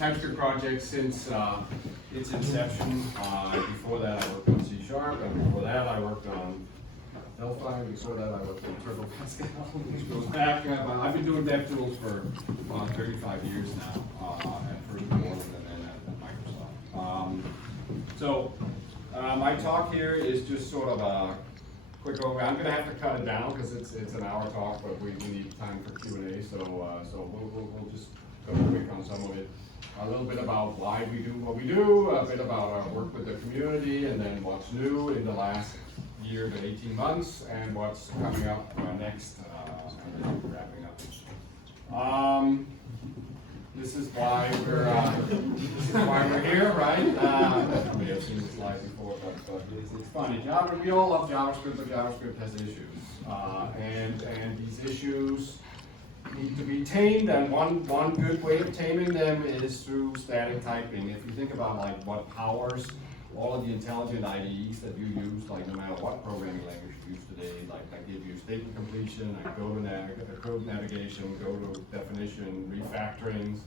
TypeScript project since its inception. Before that, I worked on C#, and before that, I worked on Hejlsberg. Before that, I worked on Turbo Pascal, which goes back. I've been doing dev tools for 35 years now, at first Portland and then at Microsoft. My talk here is just sort of a quick overview. I'm going to have to cut it down because it's an hour talk, but we need time for Q&A, so we'll just go quick on some of it. A little bit about why we do what we do, a bit about our work with the community, and then what's new in the last year to 18 months, and what's coming up next, and then wrapping up. This is why we're here, right? I may have seen this slide before, but it's funny. We all love JavaScript, but JavaScript has issues, and these issues need to be tamed, and one good way of taming them is through static typing. If you think about like what powers all of the intelligent IDEs that you use, like no matter what programming language you use today, like that give you statement completion, and go to code navigation, go to definition, refactorings.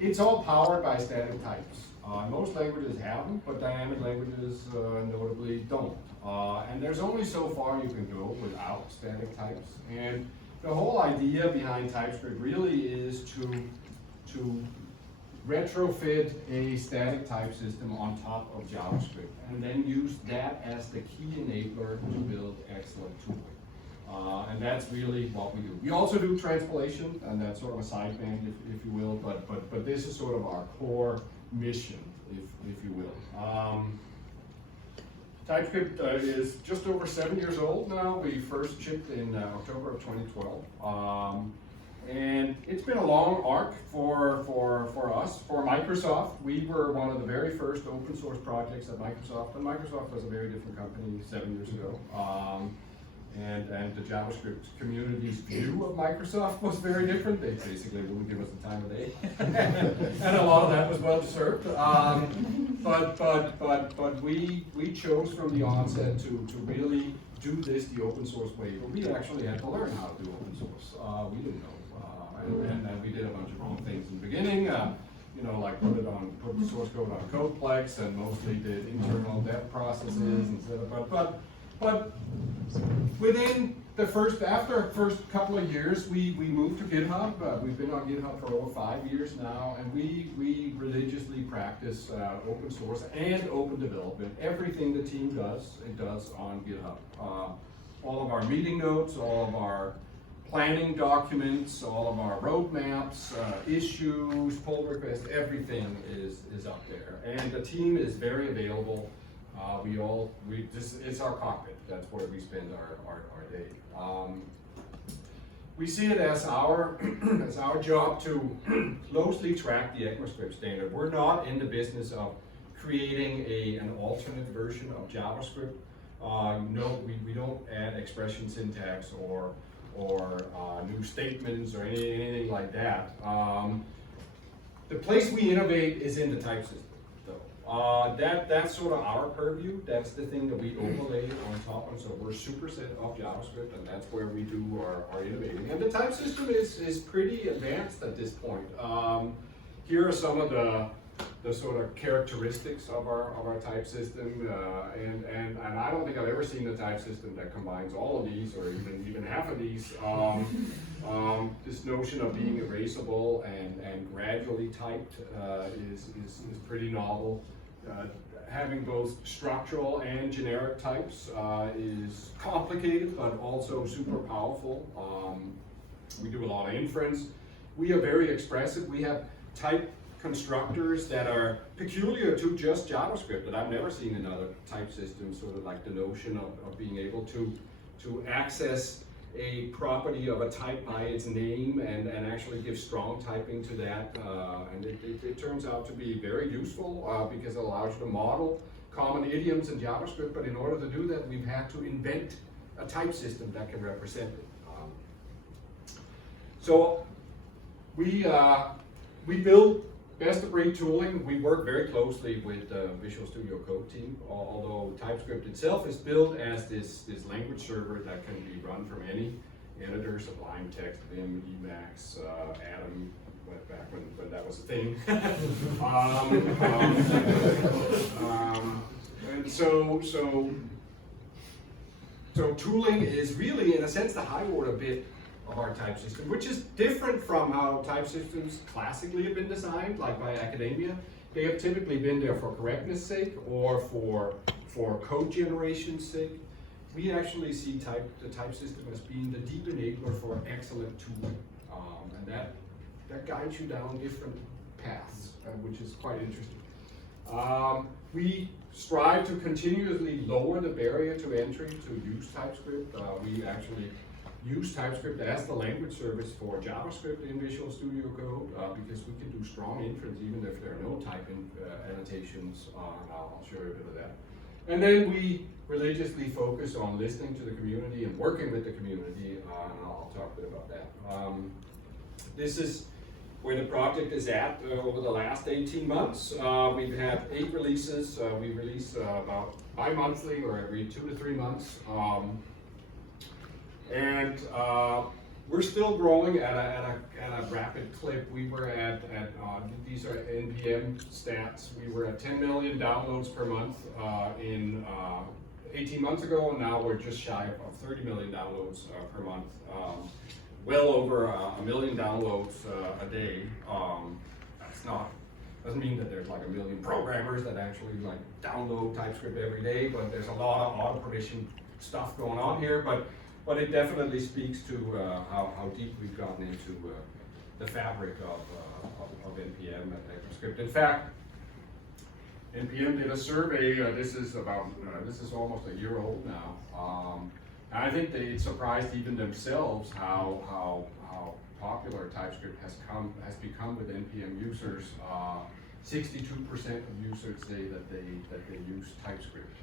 It's all powered by static types. Most languages have them, but dynamic languages notably don't. And there's only so far you can go without static types. And the whole idea behind TypeScript really is to retrofit a static type system on top of JavaScript, and then use that as the key enabler to build excellent tooling. And that's really what we do. We also do transpilation, and that's sort of a sideband, if you will, but this is sort of our core mission, if you will. TypeScript is just over 7 years old now. We first shipped in October of 2012. And it's been a long arc for us. For Microsoft, we were one of the very first open source projects at Microsoft, and Microsoft was a very different company 7 years ago. And the JavaScript community's view of Microsoft was very different. They basically wouldn't give us the time of day, and a lot of that was well deserved. But we chose from the onset to really do this the open source way. But we actually had to learn how to do open source. We didn't know, and we did a bunch of wrong things in the beginning. Like put the source code on Codeplex, and mostly did internal dev processes instead of but within after the first couple of years, we moved to GitHub. We've been on GitHub for over 5 years now, and we religiously practice open source and open development. Everything the team does, it does on GitHub. All of our meeting notes, all of our planning documents, all of our roadmaps, issues, pull requests, everything is up there. And the team is very available. It's our cockpit. That's where we spend our day. We see it as our job to closely track the ECMAScript standard. We're not in the business of creating an alternate version of JavaScript. No, we don't add expression syntax or new statements or anything like that. The place we innovate is in the type system. That's sort of our purview. That's the thing that we overlay on top of. So we're a superset of JavaScript, and that's where we do our innovating. And the type system is pretty advanced at this point. Here are some of the sort of characteristics of our type system, and I don't think I've ever seen a type system that combines all of these, or even half of these. This notion of being erasable and gradually typed is pretty novel. Having both structural and generic types is complicated, but also super powerful. We do a lot of inference. We are very expressive. We have type constructors that are peculiar to just JavaScript that I've never seen in other type systems, sort of like the notion of being able to access a property of a type by its name and actually give strong typing to that. And it turns out to be very useful because it allows you to model common idioms in JavaScript, but in order to do that, we've had to invent a type system that can represent it. So we build best of breed tooling. We work very closely with the Visual Studio Code team, although TypeScript itself is built as this language server that can be run from any editor, Sublime Text, Vim, Emacs, Atom, back when that was a thing. And so tooling is really, in a sense, the high order bit of our type system, which is different from how type systems classically have been designed, like by academia. They have typically been there for correctness sake or for code generation's sake. We actually see the type system as being the deep enabler for excellent tooling, and that guides you down different paths, which is quite interesting. We strive to continuously lower the barrier to entry to use TypeScript. We actually use TypeScript as the language service for JavaScript in Visual Studio Code because we can do strong inference even if there are no type annotations. I'll show you a bit of that. And then we religiously focus on listening to the community and working with the community, and I'll talk a bit about that. This is where the project is at over the last 18 months. We've had 8 releases. We release about bi-monthly or every 2 to 3 months. And we're still growing at a rapid clip. We were at these are NPM stats. We were at 10 million downloads per month in 18 months ago, and now we're just shy of 30 million downloads per month. Well over a million downloads a day. Doesn't mean that there's like a million programmers that actually like download TypeScript every day, but there's a lot of auto provision stuff going on here. But it definitely speaks to how deep we've gotten into the fabric of NPM and TypeScript. In fact, NPM did a survey. This is almost a year old now. And I think they surprised even themselves how popular TypeScript has become with NPM users. 62% of users say that they use TypeScript.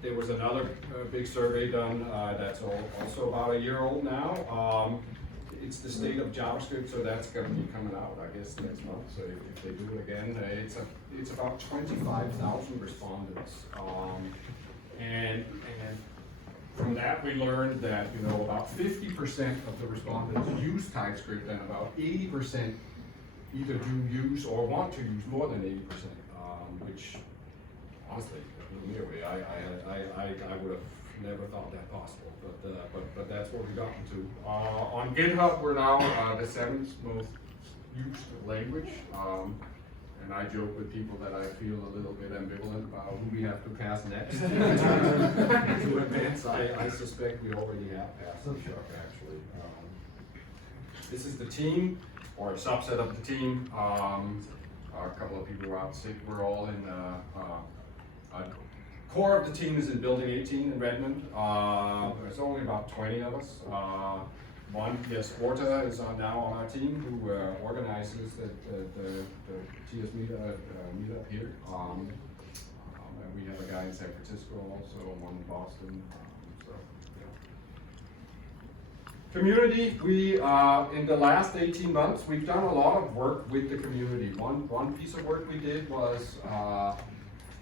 There was another big survey done that's also about a year old now. It's the state of JavaScript, so that's going to be coming out, I guess, next month. So if they do it again, it's about 25,000 respondents. And from that we learned that about 50% of the respondents use TypeScript, and about 80% either do use or want to use more than 80%, which honestly blew me away. I would have never thought that possible, but that's what we got into. On GitHub, we're now the 7th most used language. And I joke with people that I feel a little bit ambivalent about who we have to pass next to advance. I suspect we already have passed Chuck, actually. This is the team, or a subset of the team. A couple of people were out sick. We're all in, core of the team is in Building 18 in Redmond. There's only about 20 of us. Porta is now on our team, who organizes the TS meetup here. And we have a guy in San Francisco also, one in Boston. Community, we in the last 18 months, we've done a lot of work with the community. One piece of work we did was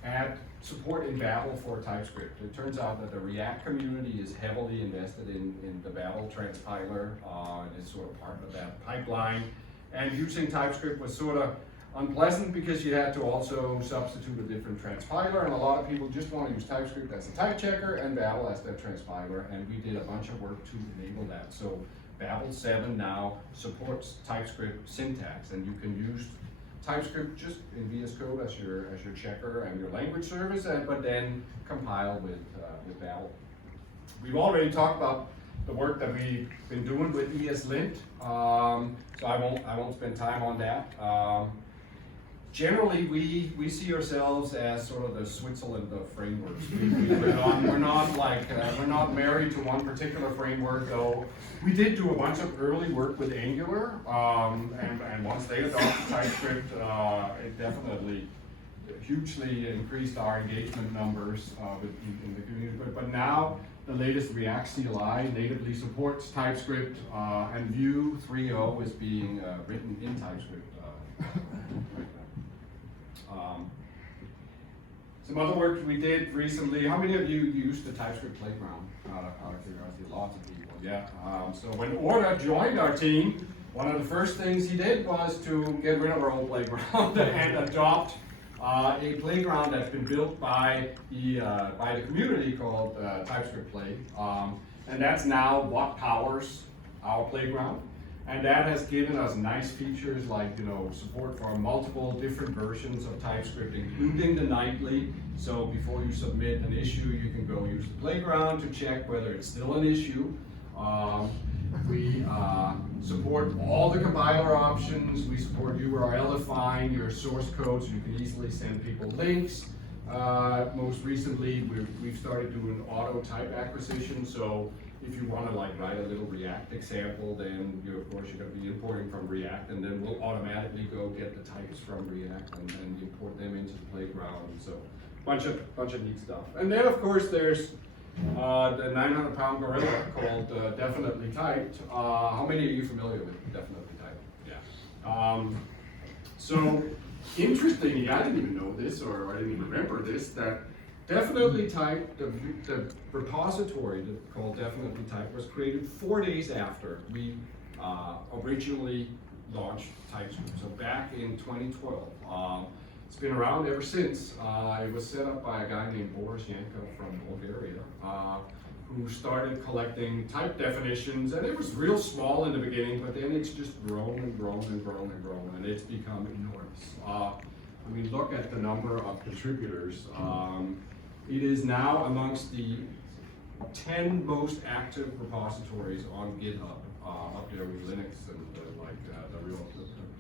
add support in Babel for TypeScript. It turns out that the React community is heavily invested in the Babel transpiler, and is sort of part of that pipeline. And using TypeScript was sort of unpleasant because you had to also substitute a different transpiler, and a lot of people just want to use TypeScript as a type checker and Babel as their transpiler, and we did a bunch of work to enable that. So Babel 7 now supports TypeScript syntax, and you can use TypeScript just in VS Code as your checker and your language service, but then compile with Babel. We've already talked about the work that we've been doing with ESLint, so I won't spend time on that. Generally, we see ourselves as sort of the Switzerland of frameworks. We're not married to one particular framework, though. We did do a bunch of early work with Angular, and once they adopted TypeScript, it definitely hugely increased our engagement numbers in the community. But now the latest React CLI natively supports TypeScript, and Vue 3.0 is being written in TypeScript right now. Some other work we did recently. How many of you used the TypeScript Playground? Out of curiosity, lots of people. Yeah. So when Orta joined our team, one of the first things he did was to get rid of our old playground and adopt a playground that's been built by the community called TypeScript Play. And that's now what powers our playground. And that has given us nice features like, support for multiple different versions of TypeScript, including the nightly. So before you submit an issue, you can go use the playground to check whether it's still an issue. We support all the compiler options. We support URLifying your source code so you can easily send people links. Most recently, we've started doing auto type acquisition. So if you want to write a little React example, then of course you're going to be importing from React, and then we'll automatically go get the types from React and then import them into the playground. So bunch of neat stuff. And then of course there's the 900-pound gorilla called DefinitelyTyped. How many are you familiar with DefinitelyTyped? Yeah. So interestingly, I didn't even know this, or I didn't even remember this, that DefinitelyTyped, the repository called DefinitelyTyped, was created 4 days after we originally launched TypeScript. So back in 2012. It's been around ever since. It was set up by a guy named Boris Yanko from Bulgaria, who started collecting type definitions, and it was real small in the beginning, but then it's just grown and grown and grown and grown, and it's become enormous. When we look at the number of contributors, it is now amongst the 10 most active repositories on GitHub, up there with Linux and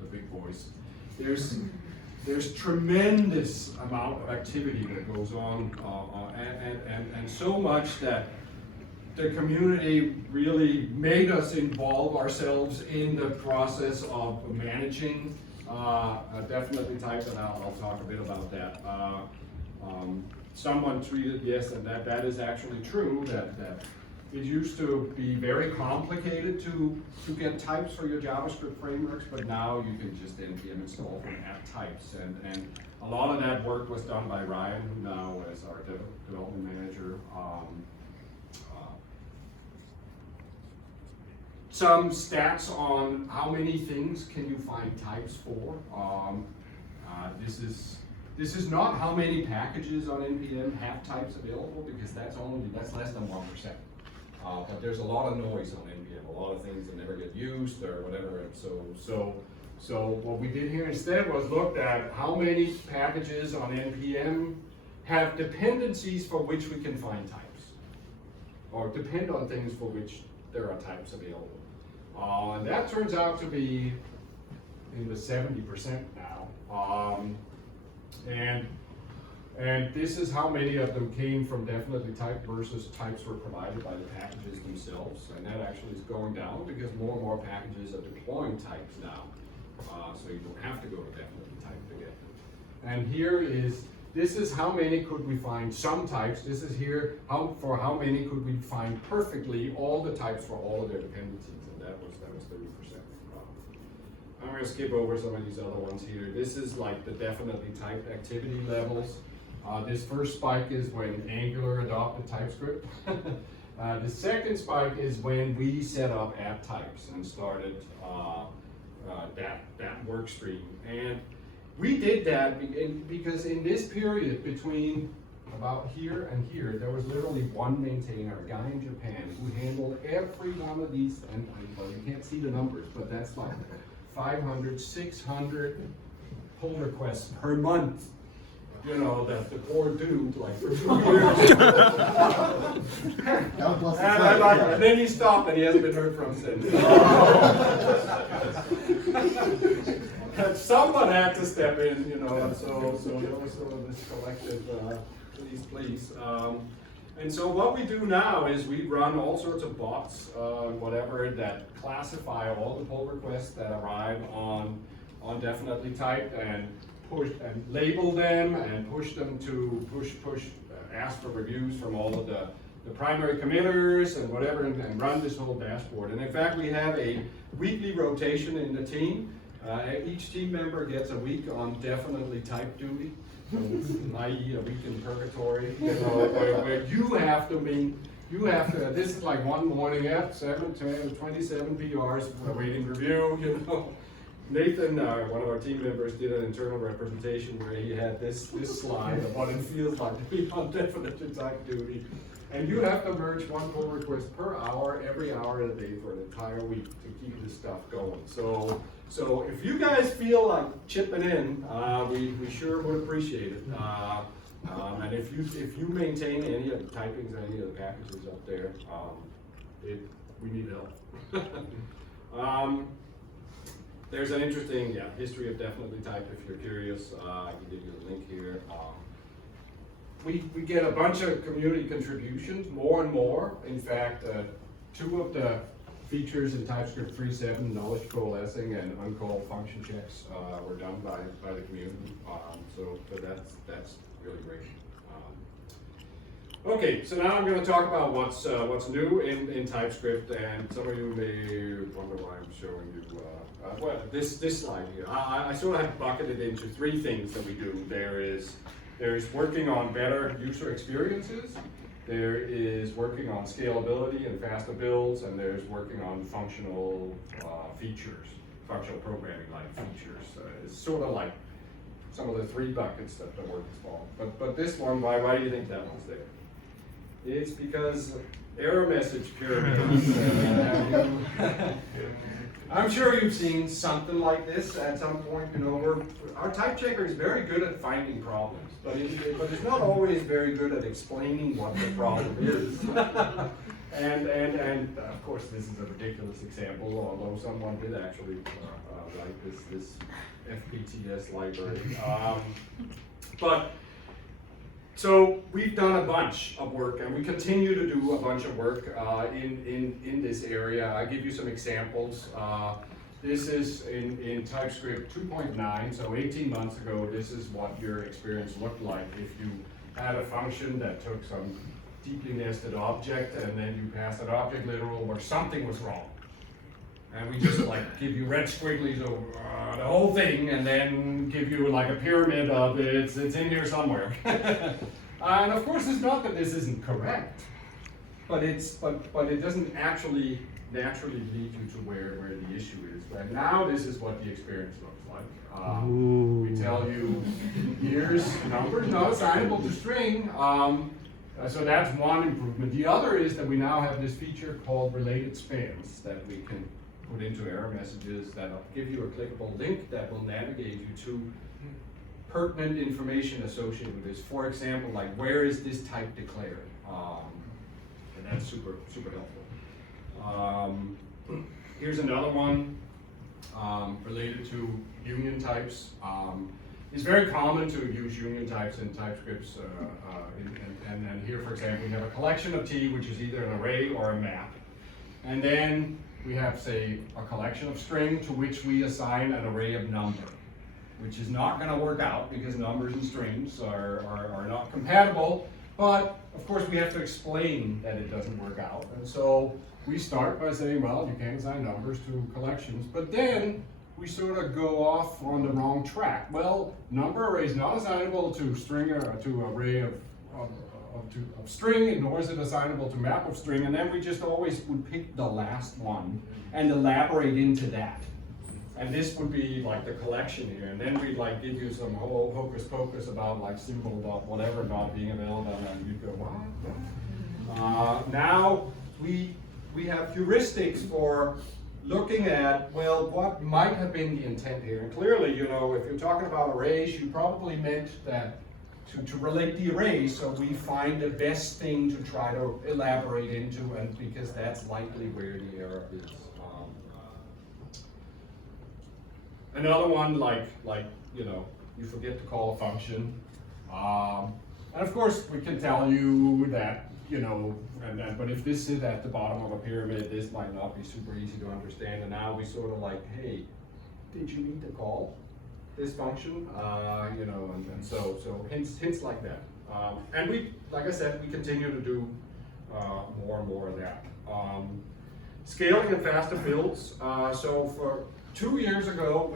the big boys. There's tremendous amount of activity that goes on, and so much that the community really made us involve ourselves in the process of managing DefinitelyTyped, and I'll talk a bit about that. Someone tweeted, yes, and that is actually true, that it used to be very complicated to get types for your JavaScript frameworks, but now you can just npm install from @types. And a lot of that work was done by Ryan, who now is our development manager. Some stats on how many things can you find types for. This is not how many packages on NPM have types available, because that's less than 1%. But there's a lot of noise on NPM, a lot of things that never get used or whatever. So what we did here instead was looked at how many packages on NPM have dependencies for which we can find types, or depend on things for which there are types available. And that turns out to be in the 70% now. And this is how many of them came from DefinitelyTyped versus types were provided by the packages themselves. And that actually is going down because more and more packages are deploying types now. So you don't have to go to DefinitelyTyped to get them. And this is how many could we find some types. This is here for how many could we find perfectly all the types for all of their dependencies. And that was 30%. I'm going to skip over some of these other ones here. This is like the DefinitelyTyped activity levels. This first spike is when Angular adopted TypeScript. The second spike is when we set up @types and started that work stream. And we did that because in this period between about here and here, there was literally one maintainer, a guy in Japan, who handled every one of these, and well, you can't see the numbers, but that's like 500, 600 pull requests per month. You know, that the poor dude, like, for 2 years. And then he stopped and he hasn't been heard from since. Someone had to step in, you know, and so there was sort of this collective, please. And so what we do now is we run all sorts of bots, whatever, that classify all the pull requests that arrive on DefinitelyTyped and push and label them and push them to ask for reviews from all of the primary committers and whatever, and run this whole dashboard. And in fact, we have a weekly rotation in the team. Each team member gets a week on DefinitelyTyped duty, so, i.e. a week in purgatory, you know, where you have to you have to, this is like one morning at 27 PRs awaiting review, you know. Nathan, one of our team members, did an internal representation where he had this slide of what it feels like to be on definitely typed duty. And you have to merge one pull request per hour, every hour of the day for an entire week to keep this stuff going. So if you guys feel like chipping in, we sure would appreciate it. And if you maintain any of the typings, any of the packages up there, we need help. There's an interesting history of definitely typed if you're curious. I can give you a link here. We get a bunch of community contributions, more and more. In fact, two of the features in TypeScript 3.7, knowledge coalescing and uncalled function checks, were done by the community. So that's really great. Okay, so now I'm going to talk about what's new in TypeScript, and some of you may wonder why I'm showing you well, this slide here. I sort of have bucketed into three things that we do. There's working on better user experiences, there is working on scalability and faster builds, and there's working on functional features, functional programming like features. It's sort of like some of the three buckets that the work is for. But this one, why do you think that one's there? It's because error message pyramids. I'm sure you've seen something like this at some point. You know, our type checker is very good at finding problems, but it's not always very good at explaining what the problem is. and of course, this is a ridiculous example, although someone did actually write this FPTS library. So we've done a bunch of work, and we continue to do a bunch of work in this area. I'll give you some examples. This is in TypeScript 2.9, so 18 months ago, this is what your experience looked like if you had a function that took some deeply nested object, and then you passed an object literal where something was wrong. And we just like give you red squigglies over the whole thing, and then give you like a pyramid of it's in here somewhere. And of course, it's not that this isn't correct, but it doesn't actually naturally lead you to where the issue is. But now this is what the experience looks like. We tell you here's numbers not assignable to string. So that's one improvement. The other is that we now have this feature called related spans that we can put into error messages that'll give you a clickable link that will navigate you to pertinent information associated with this. For example, like where is this type declared? And that's super helpful. Here's another one related to union types. It's very common to use union types in TypeScripts, and here, for example, we have a collection of T, which is either an array or a map. And then we have, say, a collection of string to which we assign an array of number, which is not going to work out because numbers and strings are not compatible. But of course, we have to explain that it doesn't work out. And so we start by saying, well, you can't assign numbers to collections, but then we sort of go off on the wrong track. Well, number array is not assignable to string or to array of string, nor is it assignable to map of string, and then we just always would pick the last one and elaborate into that. And this would be like the collection here, and then we'd like give you some whole hocus pocus about like symbol dot whatever not being available, and you'd go, what? Now we have heuristics for looking at, well, what might have been the intent here. And clearly, you know, if you're talking about arrays, you probably meant that to relate the arrays, so we find the best thing to try to elaborate into, and because that's likely where the error is. Another one, like you know, you forget to call a function, and of course we can tell you that, you know, but if this is at the bottom of a pyramid, this might not be super easy to understand. And now we sort of like, hey, did you need to call this function? You know, and so hints like that. And we, like I said, we continue to do more and more of that. Scaling and faster builds. So for 2 years ago,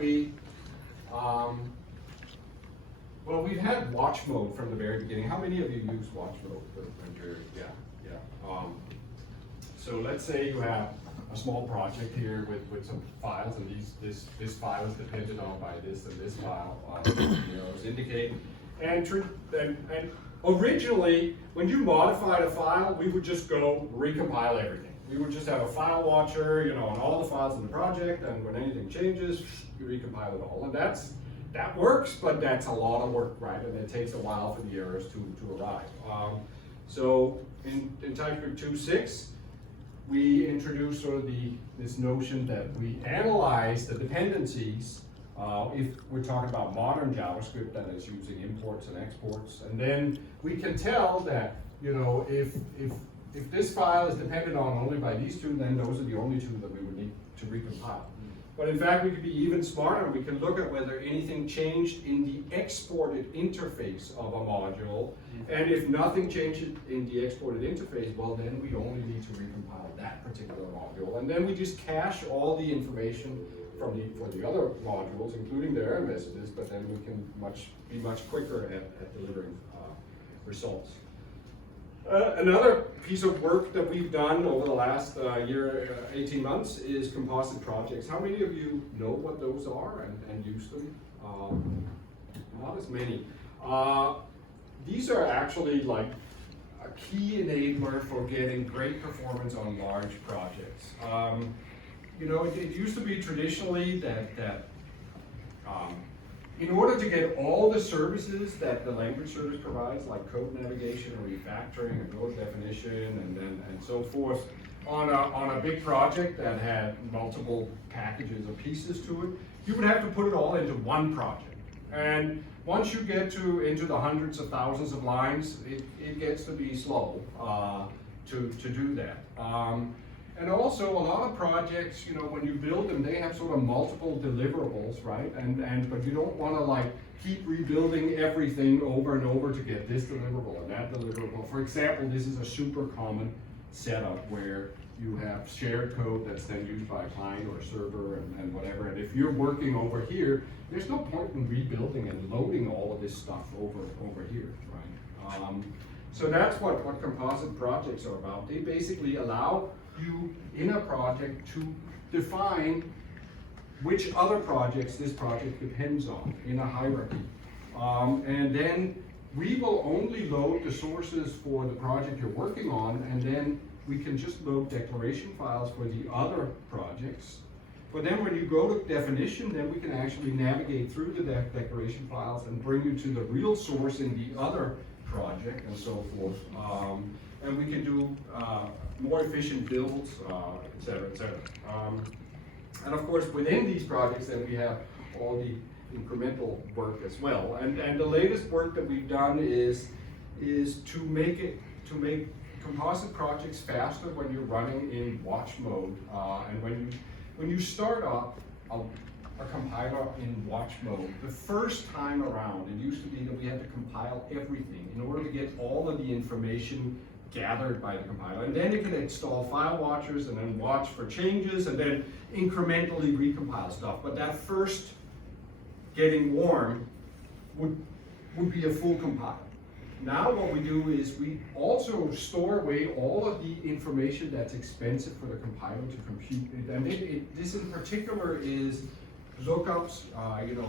well, we've had watch mode from the very beginning. How many of you use watch mode? Yeah. Yeah. So let's say you have a small project here with some files, and this file is dependent on by this and this file, is indicated. And originally, when you modified a file, we would just go recompile everything. We would just have a file watcher, on all the files in the project, and when anything changes, you recompile it all. And that works, but that's a lot of work, right? And it takes a while for the errors to arrive. So in TypeScript 2.6, we introduced sort of this notion that we analyze the dependencies if we're talking about modern JavaScript that is using imports and exports, and then we can tell that if this file is dependent on only by these two, then those are the only two that we would need to recompile. But in fact, we could be even smarter. We can look at whether anything changed in the exported interface of a module, and if nothing changed in the exported interface, well, then we only need to recompile that particular module, and then we just cache all the information for the other modules, including the error messages, but then we can be much quicker at delivering results. Another piece of work that we've done over the last year, 18 months, is composite projects. How many of you know what those are and use them? Not as many. These are actually like a key enabler for getting great performance on large projects. It used to be traditionally that in order to get all the services that the language service provides, like code navigation and refactoring and code definition and so forth, on a big project that had multiple packages or pieces to it, you would have to put it all into one project. And once you get into the hundreds of thousands of lines, it gets to be slow to do that. And also, a lot of projects, when you build them, they have sort of multiple deliverables, right? But you don't want to keep rebuilding everything over and over to get this deliverable and that deliverable. For example, this is a super common setup where you have shared code that's then used by a client or a server and whatever. And if you're working over here, there's no point in rebuilding and loading all of this stuff over here, right? So that's what composite projects are about. They basically allow you in a project to define which other projects this project depends on in a hierarchy. And then we will only load the sources for the project you're working on, and then we can just load declaration files for the other projects. But then when you go to definition, then we can actually navigate through the declaration files and bring you to the real source in the other project and so forth. And we can do more efficient builds, et cetera, et cetera. And of course, within these projects, then we have all the incremental work as well. And the latest work that we've done is to make composite projects faster when you're running in watch mode. And when you start up a compiler in watch mode, the first time around, it used to be that we had to compile everything in order to get all of the information gathered by the compiler. And then it could install file watchers and then watch for changes and then incrementally recompile stuff. But that first getting warm would be a full compiler. Now what we do is we also store away all of the information that's expensive for the compiler to compute. And this in particular is lookups,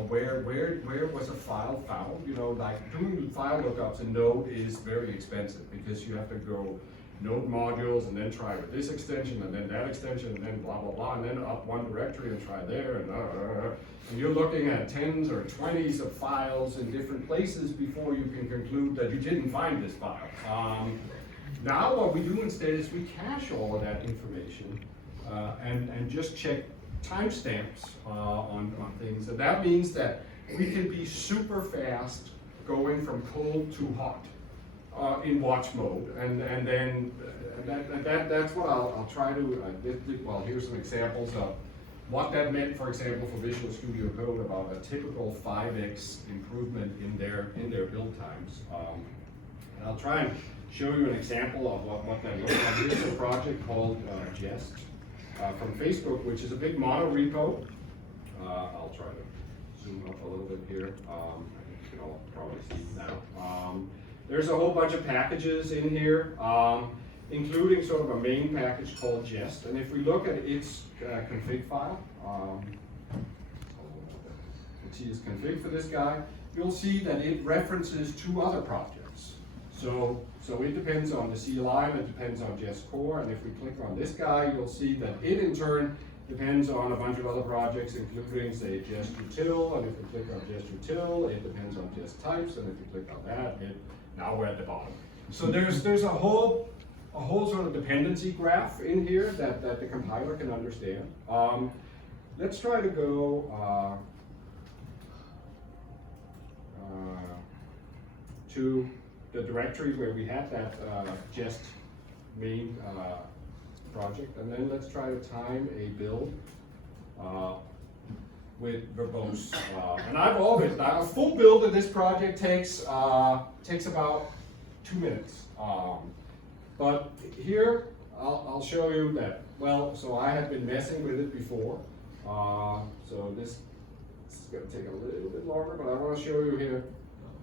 where was a file found? Like doing file lookups in Node is very expensive because you have to go Node modules and then try with this extension and then that extension and then blah, blah, blah, and then up one directory and try there and you're looking at 10s or 20s of files in different places before you can conclude that you didn't find this file. Now what we do instead is we cache all of that information and just check timestamps on things. And that means that we can be super fast going from cold to hot in watch mode. And then that's what I'll try to, well, here's some examples of what that meant, for example, for Visual Studio Code about a typical 5x improvement in their build times. And I'll try and show you an example of what that looks like. Here's a project called Jest. From Facebook, which is a big mono repo. I'll try to zoom up a little bit here. I think you can all probably see now. There's a whole bunch of packages in here. including sort of a main package called jest. And if we look at its config file, the T is config for this guy, you'll see that it references 2 other projects. So it depends on the CLI, and it depends on jest core, and if we click on this guy, you'll see that it in turn depends on a bunch of other projects, including, say, jest util, and if we click on jest util, it depends on jest types, and if you click on that, now we're at the bottom. So there's a whole sort of dependency graph in here that the compiler can understand. Let's try to go to the directory where we had that jest main project, and then let's try to time a build with verbose. And I've always, a full build of this project takes about 2 minutes. But here, I'll show you that, well, so I have been messing with it before. So this is going to take a little bit longer, but I want to show you here.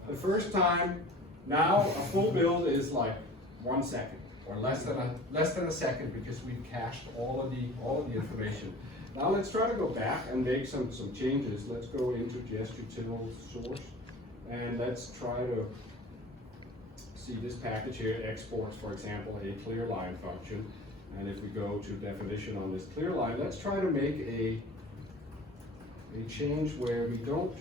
The first time, now a full build is like 1 second, or less than a second, because we've cached all of the information. Now let's try to go back and make some changes. Let's go into jest util source, and let's try to see this package here exports, for example, a clear line function. And if we go to definition on this clear line, let's try to make a change where we don't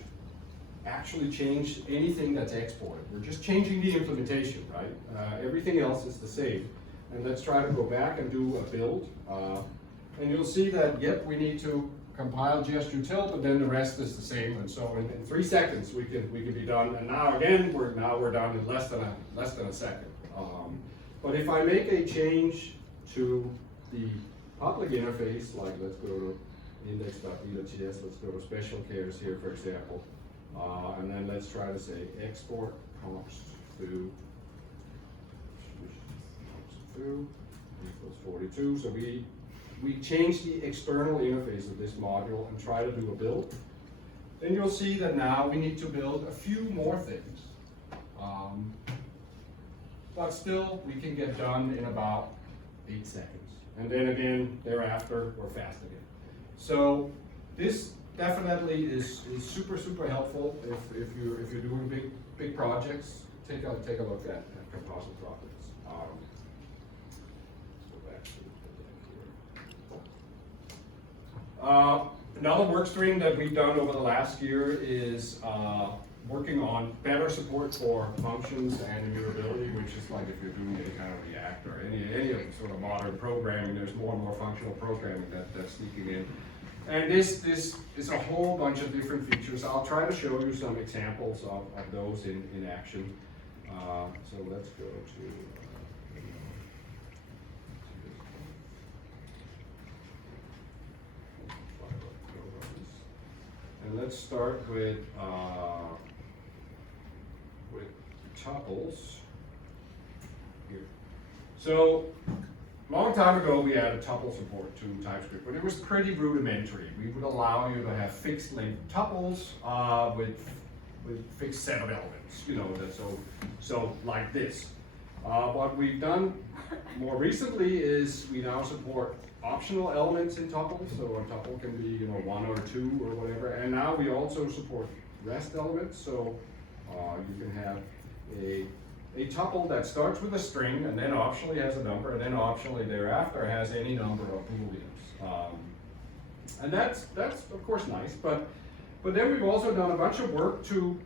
actually change anything that's exported. We're just changing the implementation, right? Everything else is the same. And let's try to go back and do a build. And you'll see that, yep, we need to compile jest util, but then the rest is the same. And so in 3 seconds we can be done. And now again, we're done in less than a second. But if I make a change to the public interface, like let's go to index.v.ts, let's go to special cares here, for example, and then let's try to say export const foo equals 42. So we change the external interface of this module and try to do a build. Then you'll see that now we need to build a few more things. But still, we can get done in about 8 seconds. And then again, thereafter, we're fast again. So this definitely is super, super helpful if you're doing big projects. Take a look at composite projects. Let's go back to here. Another work stream that we've done over the last year is working on better support for functions and immutability, which is like if you're doing any kind of React or any of sort of modern programming, there's more and more functional programming that's sneaking in. And this is a whole bunch of different features. I'll try to show you some examples of those in action. So let's go to and let's start with tuples here. So long time ago, we added tuple support to TypeScript, but it was pretty rudimentary. We would allow you to have fixed length tuples with fixed set of elements, you know, so like this. What we've done more recently is we now support optional elements in tuples. So a tuple can be, 1 or 2 or whatever. And now we also support rest elements. So you can have a tuple that starts with a string and then optionally has a number, and then optionally thereafter has any number of booleans. And that's of course nice, but then we've also done a bunch of work to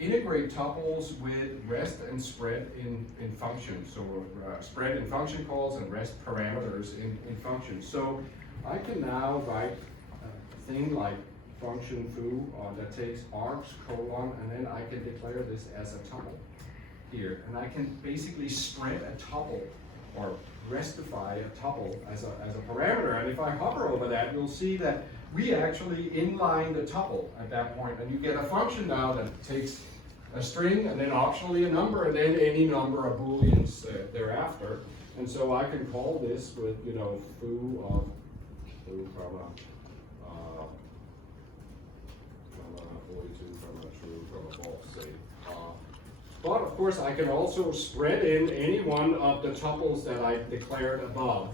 integrate tuples with rest and spread in functions. So spread in function calls and rest parameters in functions. So I can now write a thing like function foo that takes args, colon, and then I can declare this as a tuple here. And I can basically spread a tuple or restify a tuple as a parameter. And if I hover over that, you'll see that we actually inline the tuple at that point, and you get a function now that takes a string and then optionally a number and then any number of booleans thereafter. And so I can call this with foo of foo comma 42 comma true comma false, say. But of course, I can also spread in any one of the tuples that I declared above.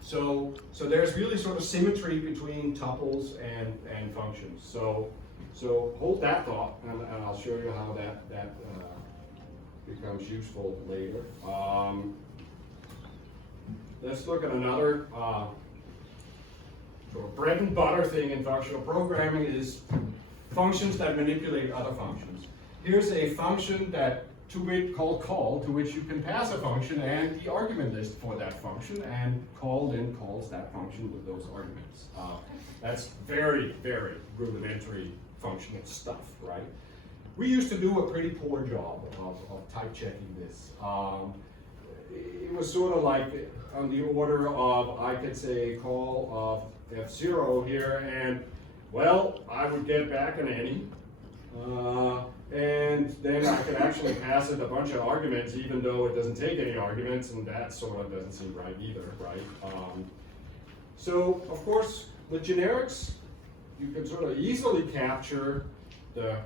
So there's really sort of symmetry between tuples and functions. So hold that thought, and I'll show you how that becomes useful later. Let's look at another sort of bread and butter thing in functional programming is functions that manipulate other functions. Here's a function called call, to which you can pass a function and the argument list for that function, and call then calls that function with those arguments. That's very, very rudimentary functional stuff, right? We used to do a pretty poor job of type checking this. It was sort of like on the order of, I could say call of F0 here, and well, I would get back an any. And then I could actually pass it a bunch of arguments, even though it doesn't take any arguments, and that sort of doesn't seem right either, right? So, of course, with generics, you can sort of easily capture the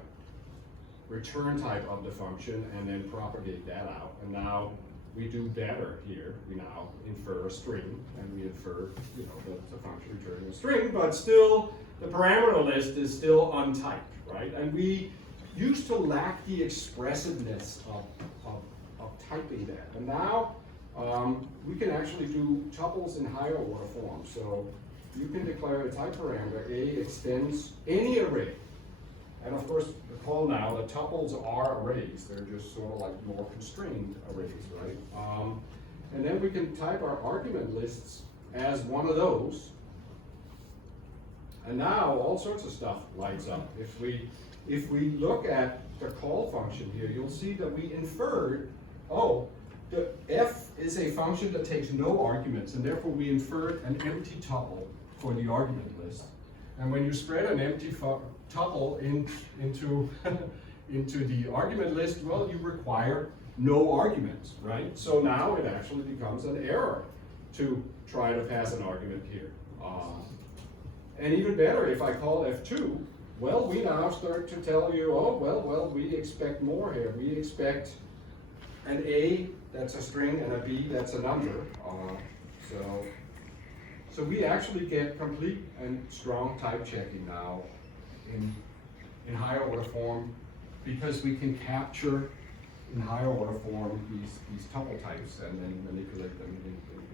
return type of the function and then propagate that out. And now we do better here. We now infer a string, and we infer, you know, the function returning a string, but still, the parameter list is still untyped, right? And we used to lack the expressiveness of typing that. And now we can actually do tuples in higher order form. So you can declare a type parameter, A extends any array. And of course, recall now that tuples are arrays. They're just sort of like more constrained arrays, right? And then we can type our argument lists as one of those. And now all sorts of stuff lights up. If we look at the call function here, you'll see that we inferred, oh, the f is a function that takes no arguments, and therefore we inferred an empty tuple for the argument list. And when you spread an empty tuple into the argument list, well, you require no arguments, right? So now it actually becomes an error to try to pass an argument here. And even better, if I call f2, well, we now start to tell you, oh, well, we expect more here. We expect an A that's a string and a B that's a number. So we actually get complete and strong type checking now in higher order form, because we can capture in higher order form these tuple types and then manipulate them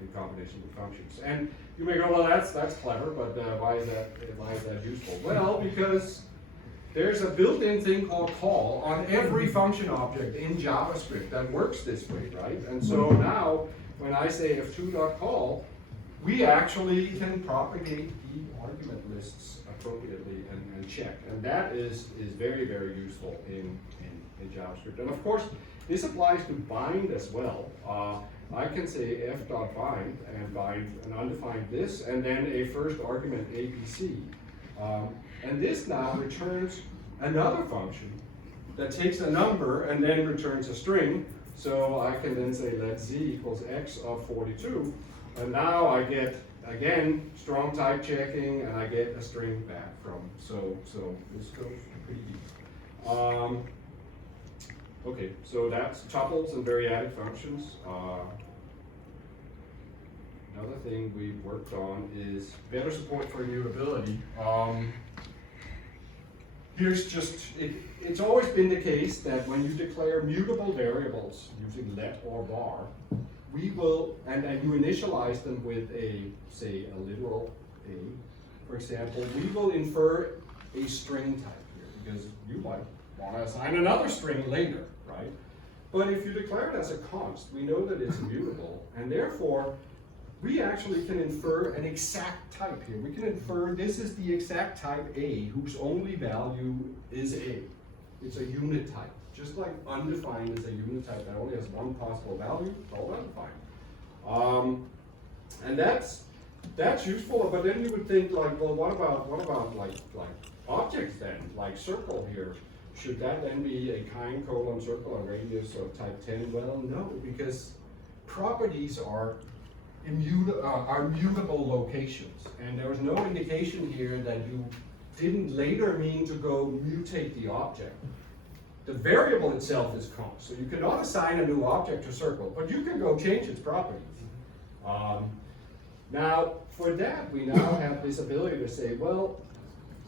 in combination with functions. And you may go, well, that's clever, but why is that useful? Well, because there's a built-in thing called call on every function object in JavaScript that works this way, right? And so now, when I say f2.call, we actually can propagate the argument lists appropriately and check. And that is very, very useful in JavaScript. And of course, this applies to bind as well. I can say f.bind and bind an undefined this, and then a first argument abc. And this now returns another function that takes a number and then returns a string. So I can then say let z equals x of 42. And now I get, again, strong type checking, and I get a string back from. So this goes pretty deep. Okay, so that's tuples and variadic functions. Another thing we've worked on is better support for immutability. Here's just, it's always been the case that when you declare mutable variables using let or bar, we will, and you initialize them with say a literal A, for example, we will infer a string type here, because you might want to assign another string later, right? But if you declare it as a const, we know that it's immutable, and therefore, we actually can infer an exact type here. We can infer this is the exact type A, whose only value is A. It's a unit type. Just like undefined is a unit type that only has one possible value, it's all undefined. And that's useful, but then you would think like, well, what about like objects then, like circle here? Should that then be a kind colon circle, a radius of type 10? Well, no, because properties are mutable locations, and there was no indication here that you didn't later mean to go mutate the object. the variable itself is const. So you cannot assign a new object to circle, but you can go change its properties. Now, for that, we now have this ability to say, well,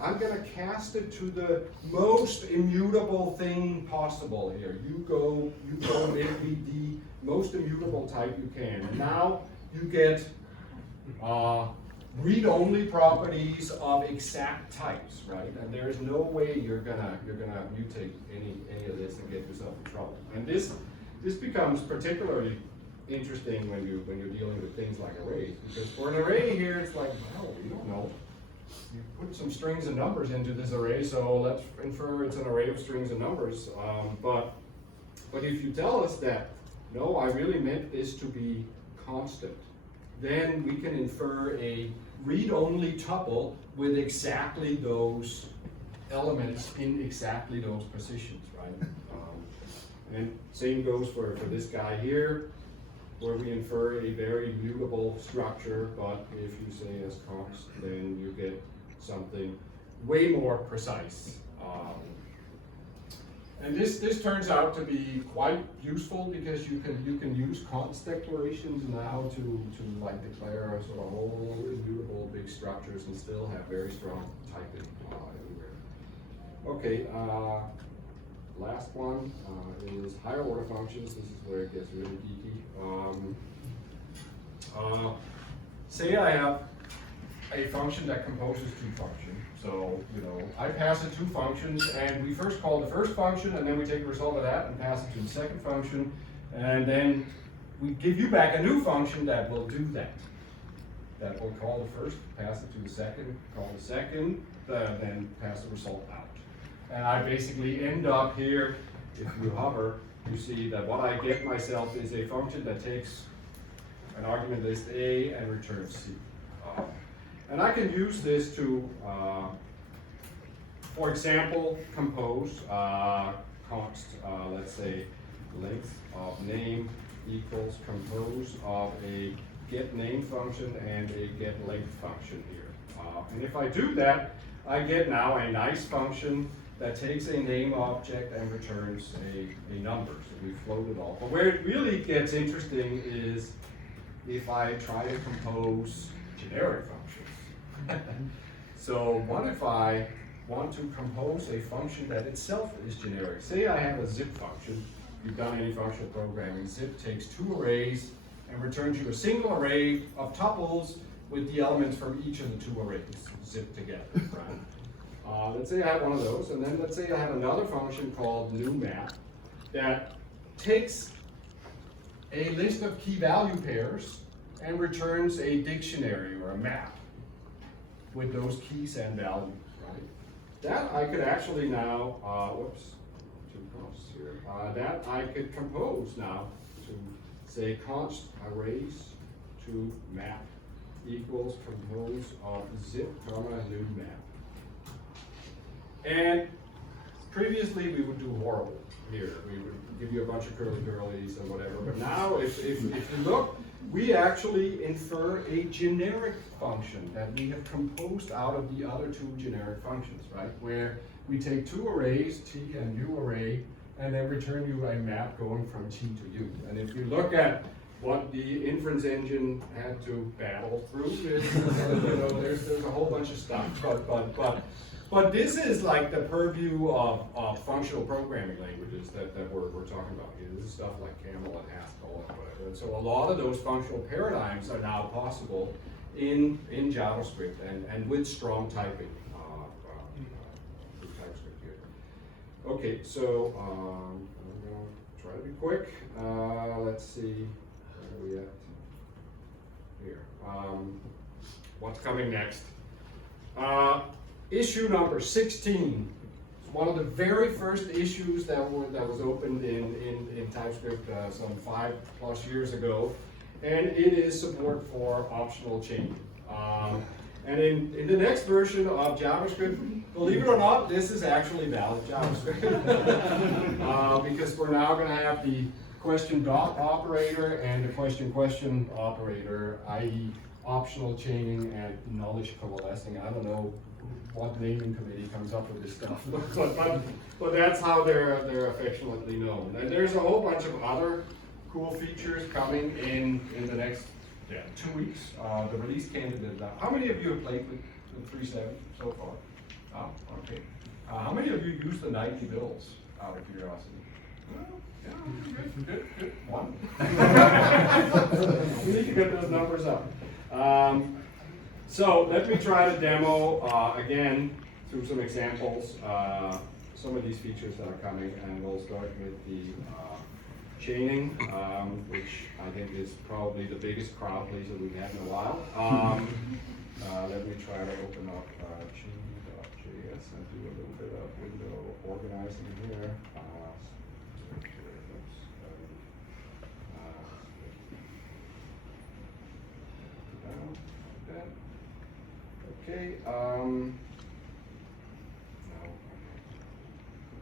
I'm going to cast it to the most immutable thing possible here. You go make the most immutable type you can. And now you get read-only properties of exact types, right? And there is no way you're gonna mutate any of this and get yourself in trouble. And this becomes particularly interesting when you're dealing with things like arrays, because for an array here, it's like, well, we don't know. You put some strings and numbers into this array, so let's infer it's an array of strings and numbers. But if you tell us that, no, I really meant this to be constant, then we can infer a read-only tuple with exactly those elements in exactly those positions, right? And same goes for this guy here, where we infer a very mutable structure, but if you say as const, then you get something way more precise. And this turns out to be quite useful because you can use const declarations now to like declare a sort of whole immutable big structures and still have very strong typing everywhere. Okay, last one is higher order functions. This is where it gets really geeky. Say I have a function that composes two functions. So, I pass it two functions, and we first call the first function, and then we take the result of that and pass it to the second function, and then we give you back a new function that will do that. That will call the first, pass it to the second, call the second, then pass the result out. And I basically end up here, if you hover, you see that what I get myself is a function that takes an argument list A and returns C. And I can use this to, for example, compose const, let's say, length of name equals compose of a getName function and a getLength function here. And if I do that, I get now a nice function that takes a name object and returns a number. So we float it all. But where it really gets interesting is if I try to compose generic functions. So what if I want to compose a function that itself is generic? Say I have a zip function. If you've done any functional programming, zip takes two arrays and returns you a single array of tuples with the elements from each of the two arrays zipped together, right? Let's say I have one of those, and then let's say I have another function called newMap that takes a list of key value pairs and returns a dictionary or a map with those keys and values, right? That I could actually now, two consts here. That I could compose now to say const arrays to map equals compose of zip, newMap. And previously we would do horrible here. We would give you a bunch of curlies and whatever. But now if you look, we actually infer a generic function that we have composed out of the other two generic functions, right? Where we take two arrays, T and U array, and then return you a map going from T to U. And if you look at what the inference engine had to battle through, there's a whole bunch of stuff. But this is like the purview of functional programming languages that we're talking about here. This is stuff like Camel and Haskell and whatever. And so a lot of those functional paradigms are now possible in JavaScript and with strong typing with TypeScript here. Okay, so I'm going to try to be quick. Let's see, where are we at? Here. What's coming next? Issue number 16. One of the very first issues that was opened in TypeScript some 5+ years ago, and it is support for optional chaining. And in the next version of JavaScript, believe it or not, this is actually valid JavaScript. Because we're now going to have the question dot operator and the question operator, i.e. optional chaining and nullish coalescing. I don't know what naming committee comes up with this stuff. but that's how they're affectionately known. And there's a whole bunch of other cool features coming in the next 2 weeks. The release candidate. How many of you have played with 3.7 so far? Oh, okay. How many of you use the nightly bills, out of curiosity? Well, yeah, good. One. We need to get those numbers up. So let me try to demo again through some examples some of these features that are coming, and we'll start with the chaining, which I think is probably the biggest crowd pleaser we've had in a while. Let me try to open up chain.js and do a little bit of window organizing here. Okay, no,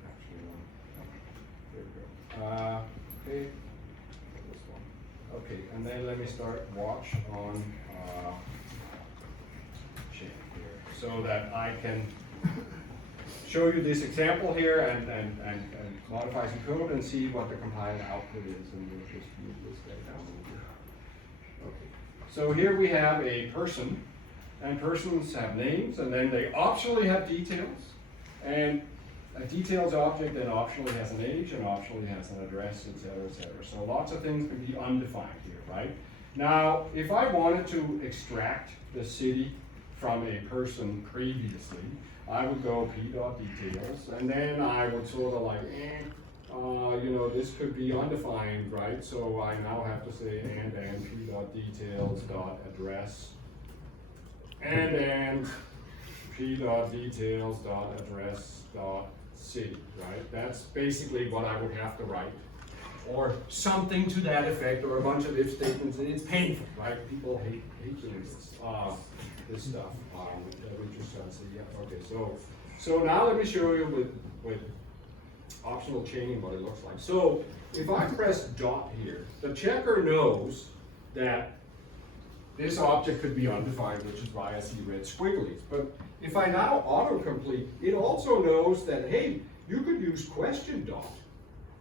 actually, there we go. Okay, this one. Okay, and then let me start watch on chain here, so that I can show you this example here and modify some code and see what the compiled output is, and we'll just move this guy down a little bit. Okay, so here we have a person. And persons have names, and then they optionally have details. And a details object then optionally has an age, and optionally has an address, etc., etc. So lots of things can be undefined here, right? Now, if I wanted to extract the city from a person previously, I would go p.details, and then I would sort of like, you know, this could be undefined, right? So I now have to say and p.details.address. And p.details.address.city, right? That's basically what I would have to write. Or something to that effect, or a bunch of if statements, and it's painful, right? People hate doing this stuff. We just say, yeah, okay, so now let me show you with optional chaining what it looks like. So if I press dot here, the checker knows that this object could be undefined, which is why I see red squigglies. But if I now autocomplete, it also knows that, hey, you could use question dot,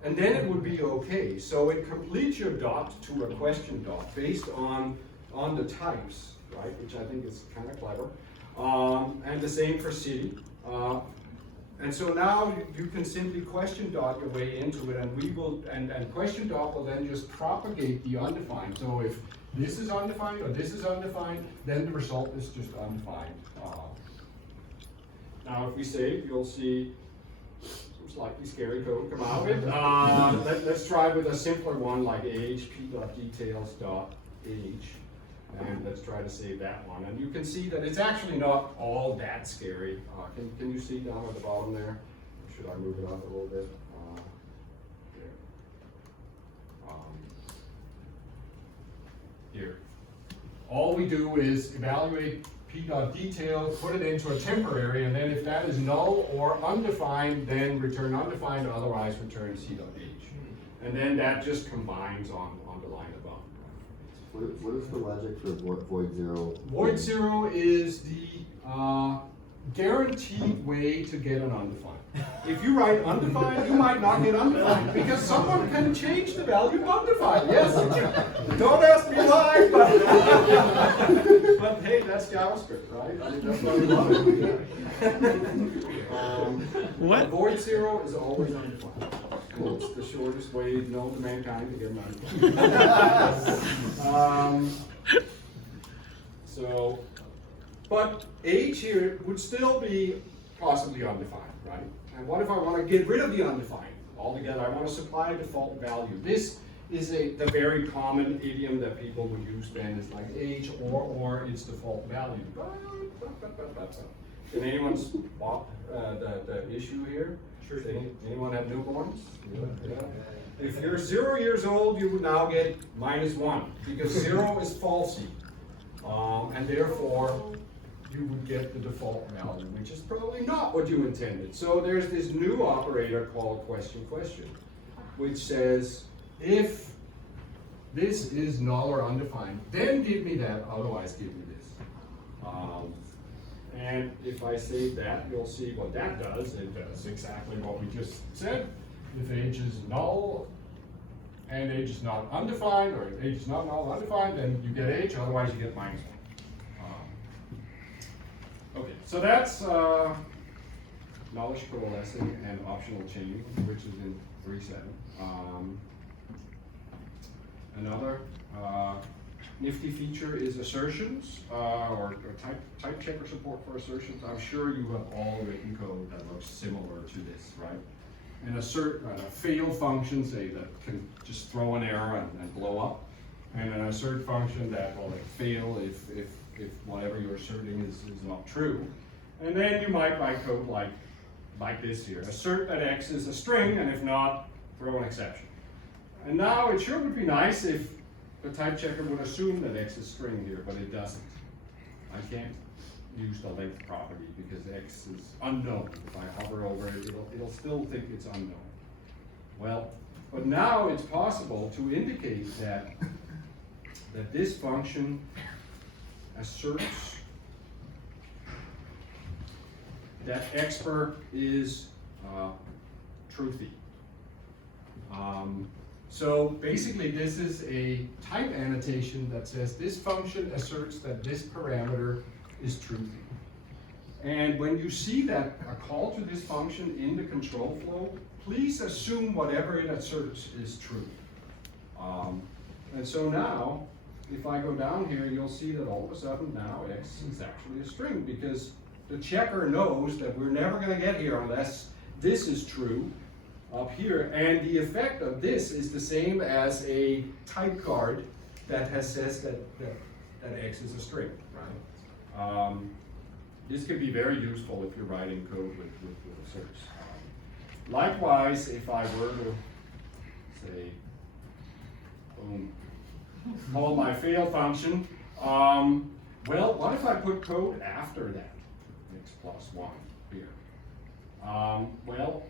and then it would be okay. So it completes your dot to a question dot based on the types, right? Which I think is kind of clever. And the same for city. And so now you can simply question dot your way into it, and we will, and question dot will then just propagate the undefined. So if this is undefined or this is undefined, then the result is just undefined. Now if we save, you'll see some slightly scary code come out of it. Let's try with a simpler one like age, p.details.age. And let's try to save that one. And you can see that it's actually not all that scary. Can you see down at the bottom there? Or should I move it up a little bit? Here. All we do is evaluate p.detail, put it into a temporary, and then if that is null or undefined, then return undefined, otherwise return c.age. And then that just combines on the line above. What is the logic for void zero? Void zero is the guaranteed way to get an undefined. If you write undefined, you might not get undefined because someone can change the value of undefined. Yes, don't ask me why, but hey, that's JavaScript, right? I mean, that's what we love. What? Void zero is always undefined. It's the shortest way known to mankind to get an undefined. But age here would still be possibly undefined, right? And what if I want to get rid of the undefined altogether? I want to supply a default value. This is the very common idiom that people would use then. It's like age or its default value. Can anyone spot the issue here? Sure. Anyone have newborns? Yeah. If you're 0 years old, you would now get -1 because 0 is falsy, and therefore you would get the default value, which is probably not what you intended. So there's this new operator called question, which says if this is null or undefined, then give me that, otherwise give me this. And if I save that, you'll see what that does. It does exactly what we just said. If age is null and age is not undefined, or if age is not null undefined, then you get age, otherwise you get -1. Okay, so that's knowledge coalescing and optional chaining, which is in 3.7. Another nifty feature is assertions, or type checker support for assertions. I'm sure you have all written code that looks similar to this, right? And a fail function, say, that can just throw an error and blow up, and an assert function that will fail if whatever you're asserting is not true. And then you might write code like this here: assert that x is a string, and if not, throw an exception. And now it sure would be nice if the type checker would assume that x is string here, but it doesn't. I can't use the length property because x is unknown. If I hover over it, it'll still think it's unknown. Well, but now it's possible to indicate that this function asserts that expert is truthy. So basically this is a type annotation that says this function asserts that this parameter is truthy. And when you see that a call to this function in the control flow, please assume whatever it asserts is true. And so now, if I go down here, you'll see that all of a sudden now x is actually a string, because the checker knows that we're never going to get here unless this is true up here. And the effect of this is the same as a type card that says that x is a string, right? This can be very useful if you're writing code with asserts. Likewise, if I were to say, call my fail function, well, what if I put code after that, x plus 1 here? Well,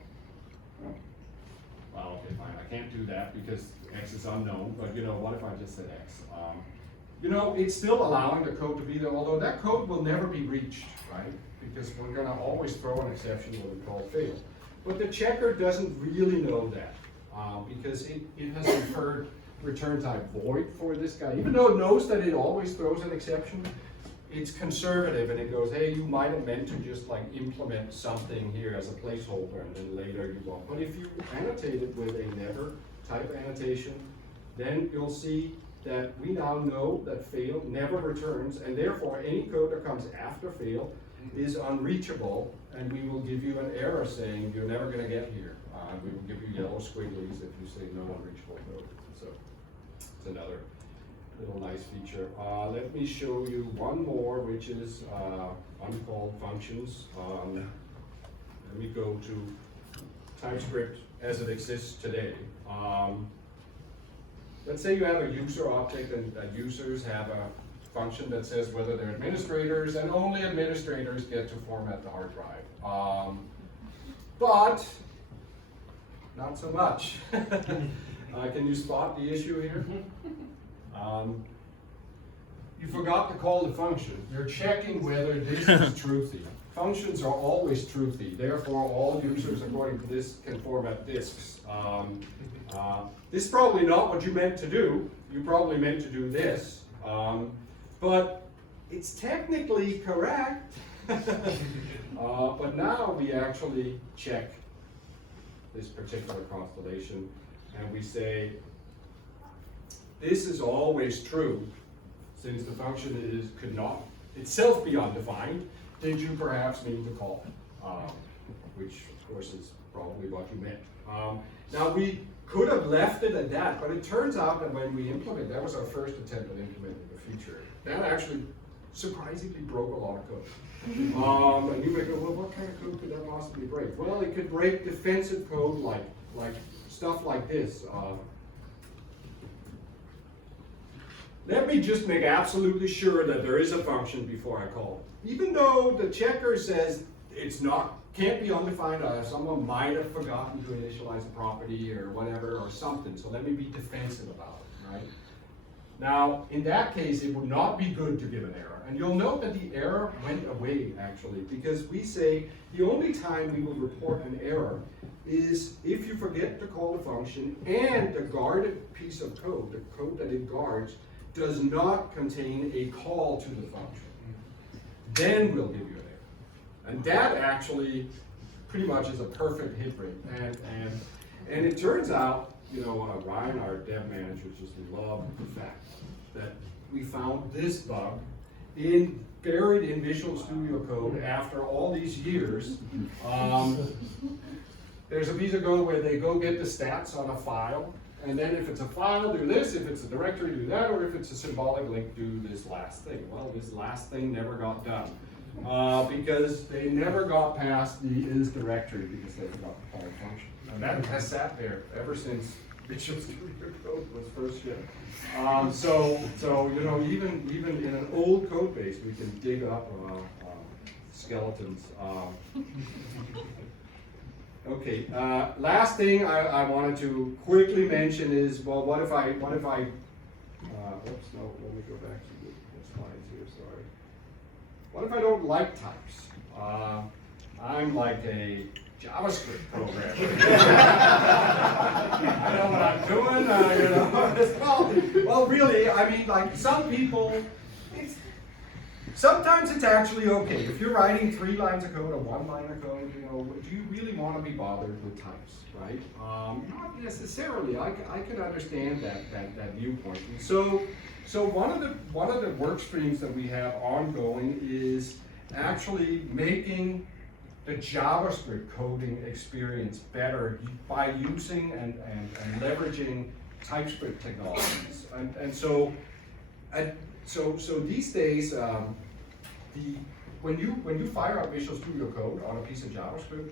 okay, fine, I can't do that because x is unknown, but what if I just said x? It's still allowing the code to be there, although that code will never be reached, right? Because we're going to always throw an exception when we call fail. But the checker doesn't really know that because it has inferred return type void for this guy. Even though it knows that it always throws an exception, it's conservative and it goes, hey, you might have meant to just like implement something here as a placeholder and then later you won't. But if you annotate it with a never type annotation, then you'll see that we now know that fail never returns, and therefore any code that comes after fail is unreachable, and we will give you an error saying you're never going to get here. We will give you yellow squigglies if you say no unreachable code. So it's another little nice feature. Let me show you one more, which is uncalled functions. Let me go to TypeScript as it exists today. Let's say you have a user object and that users have a function that says whether they're administrators, and only administrators get to format the hard drive. But not so much. Can you spot the issue here? You forgot to call the function. You're checking whether this is truthy. Functions are always truthy. Therefore, all users, according to this, can format disks. This is probably not what you meant to do. You probably meant to do this. But it's technically correct. But now we actually check this particular constellation and we say, this is always true, since the function could not itself be undefined. Did you perhaps mean to call? Which of course is probably what you meant. Now we could have left it at that, but it turns out that when we implement, that was our first attempt at implementing the feature. That actually surprisingly broke a lot of code. And you may go, well, what kind of code could that possibly break? Well, it could break defensive code like stuff like this. Let me just make absolutely sure that there is a function before I call it. Even though the checker says can't be undefined, someone might have forgotten to initialize a property or whatever or something, so let me be defensive about it, right? Now, in that case, it would not be good to give an error. And you'll note that the error went away, actually, because we say the only time we will report an error is if you forget to call the function and the guarded piece of code, the code that it guards, does not contain a call to the function. Then we'll give you an error. And that actually pretty much is a perfect hit rate. And it turns out, Ryan, our dev manager, just loved the fact that we found this bug buried in Visual Studio Code after all these years. There's a piece of code where they go get the stats on a file, and then if it's a file, do this, if it's a directory, do that, or if it's a symbolic link, do this last thing. Well, this last thing never got done because they never got past the is directory because they forgot to call a function. And that has sat there ever since Visual Studio Code was first shipped. So even in an old code base, we can dig up skeletons. Okay. Last thing I wanted to quickly mention is, well, what if I? Oops, no. Let me go back to the slides here. Sorry. What if I don't like types? I'm like a JavaScript programmer. I know what I'm doing, Well, really, I mean, like some people, sometimes it's actually okay. If you're writing 3 lines of code or 1 line of code, do you really want to be bothered with types, right? Not necessarily. I can understand that viewpoint. And so one of the work streams that we have ongoing is actually making the JavaScript coding experience better by using and leveraging TypeScript technologies. So these days, when you fire up Visual Studio Code on a piece of JavaScript,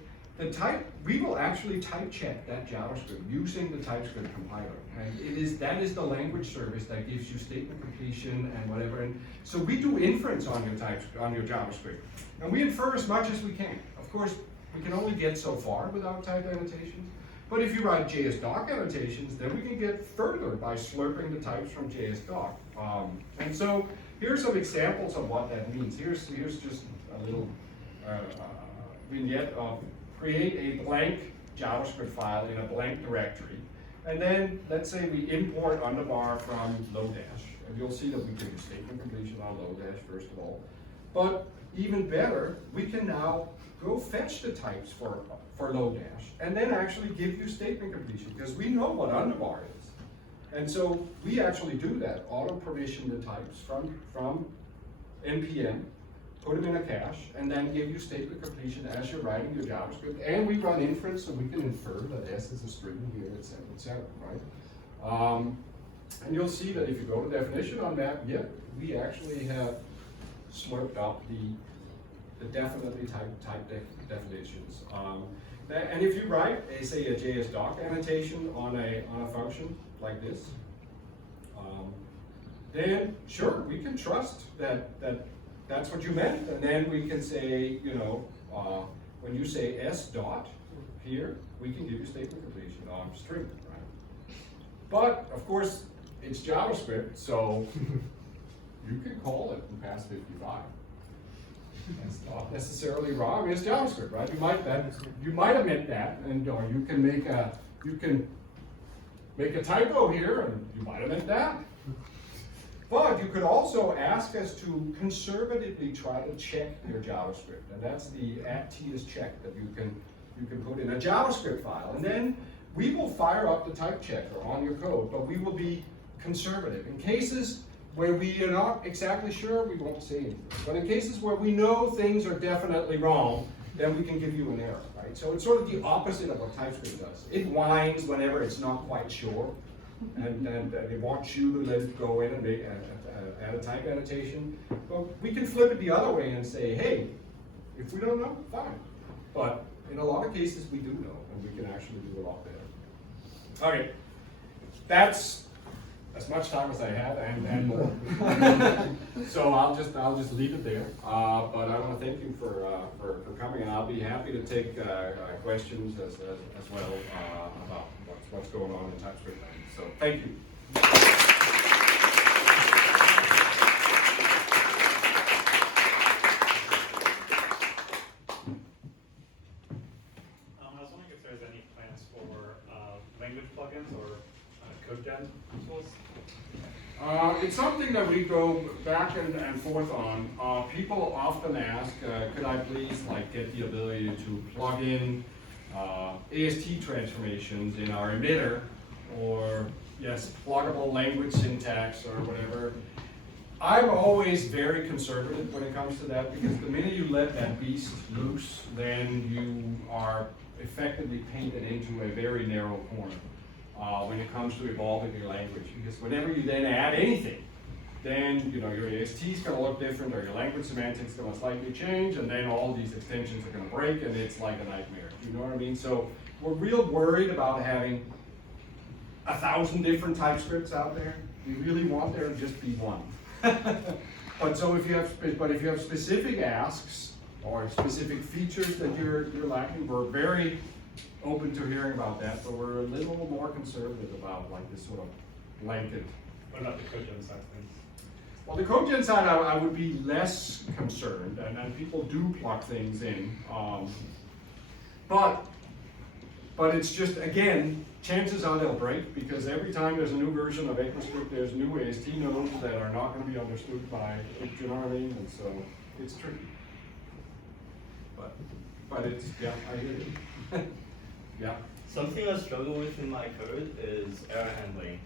we will actually type check that JavaScript using the TypeScript compiler. And that is the language service that gives you statement completion and whatever. And so we do inference on your JavaScript. And we infer as much as we can. Of course, we can only get so far without type annotations. But if you write JSDoc annotations, then we can get further by slurping the types from JSDoc. And so here's some examples of what that means. Here's just a little vignette of create a blank JavaScript file in a blank directory. And then let's say we import underbar from Lodash. And you'll see that we can do statement completion on Lodash first of all. But even better, we can now go fetch the types for Lodash and then actually give you statement completion because we know what underbar is. And so we actually do that, auto provision the types from NPM, put them in a cache, and then give you statement completion as you're writing your JavaScript. And we run inference so we can infer that S is a string here, etc., right? And you'll see that if you go to definition on that, we actually have slurped up the definitely type definitions. And if you write, say, a JSDoc annotation on a function like this, then sure, we can trust that that's what you meant, and then we can say, when you say S dot here, we can give you statement completion on string, right? But of course, it's JavaScript, so you can call it in past 55. That's not necessarily wrong. I mean, it's JavaScript, right? You might have meant that, and or you can make a typo here, and you might have meant that. But you could also ask us to conservatively try to check your JavaScript, and that's the @TSCheck that you can put in a JavaScript file, and then we will fire up the type checker on your code, but we will be conservative. In cases where we are not exactly sure, we won't say anything. But in cases where we know things are definitely wrong, then we can give you an error, right? So it's sort of the opposite of what TypeScript does. It whines whenever it's not quite sure, and it wants you to let it go in and add a type annotation. But we can flip it the other way and say, hey, if we don't know, fine. But in a lot of cases, we do know, and we can actually do a lot better. Okay, that's as much time as I have and more. So I'll just leave it there. But I want to thank you for coming, and I'll be happy to take questions as well about what's going on in TypeScript. So thank you. if there's any plans for language plugins or code gen tools. It's something that we go back and forth on. People often ask, could I please get the ability to plug in AST transformations in our emitter, or yes, pluggable language syntax or whatever. I'm always very conservative when it comes to that, because the minute you let that beast loose, then you are effectively painted into a very narrow corner when it comes to evolving your language. Because whenever you then add anything, then your AST is going to look different, or your language semantics is going to slightly change, and then all these extensions are going to break, and it's like a nightmare. Do you know what I mean? So we're real worried about having 1,000 different TypeScripts out there. We really want there to just be one. But if you have specific asks or specific features that you're lacking, we're very open to hearing about that, but we're a little more conservative about this sort of blanket. What about the code gen side of things? Well, the code gen side, I would be less concerned, and people do plug things in. But it's just, again, chances are they'll break, because every time there's a new version of ECMAScript, there's new AST nodes that are not going to be understood by, you know what I mean? And so it's tricky. But it's, yeah, I hear you. Yeah. Something I struggle with in my code is error handling.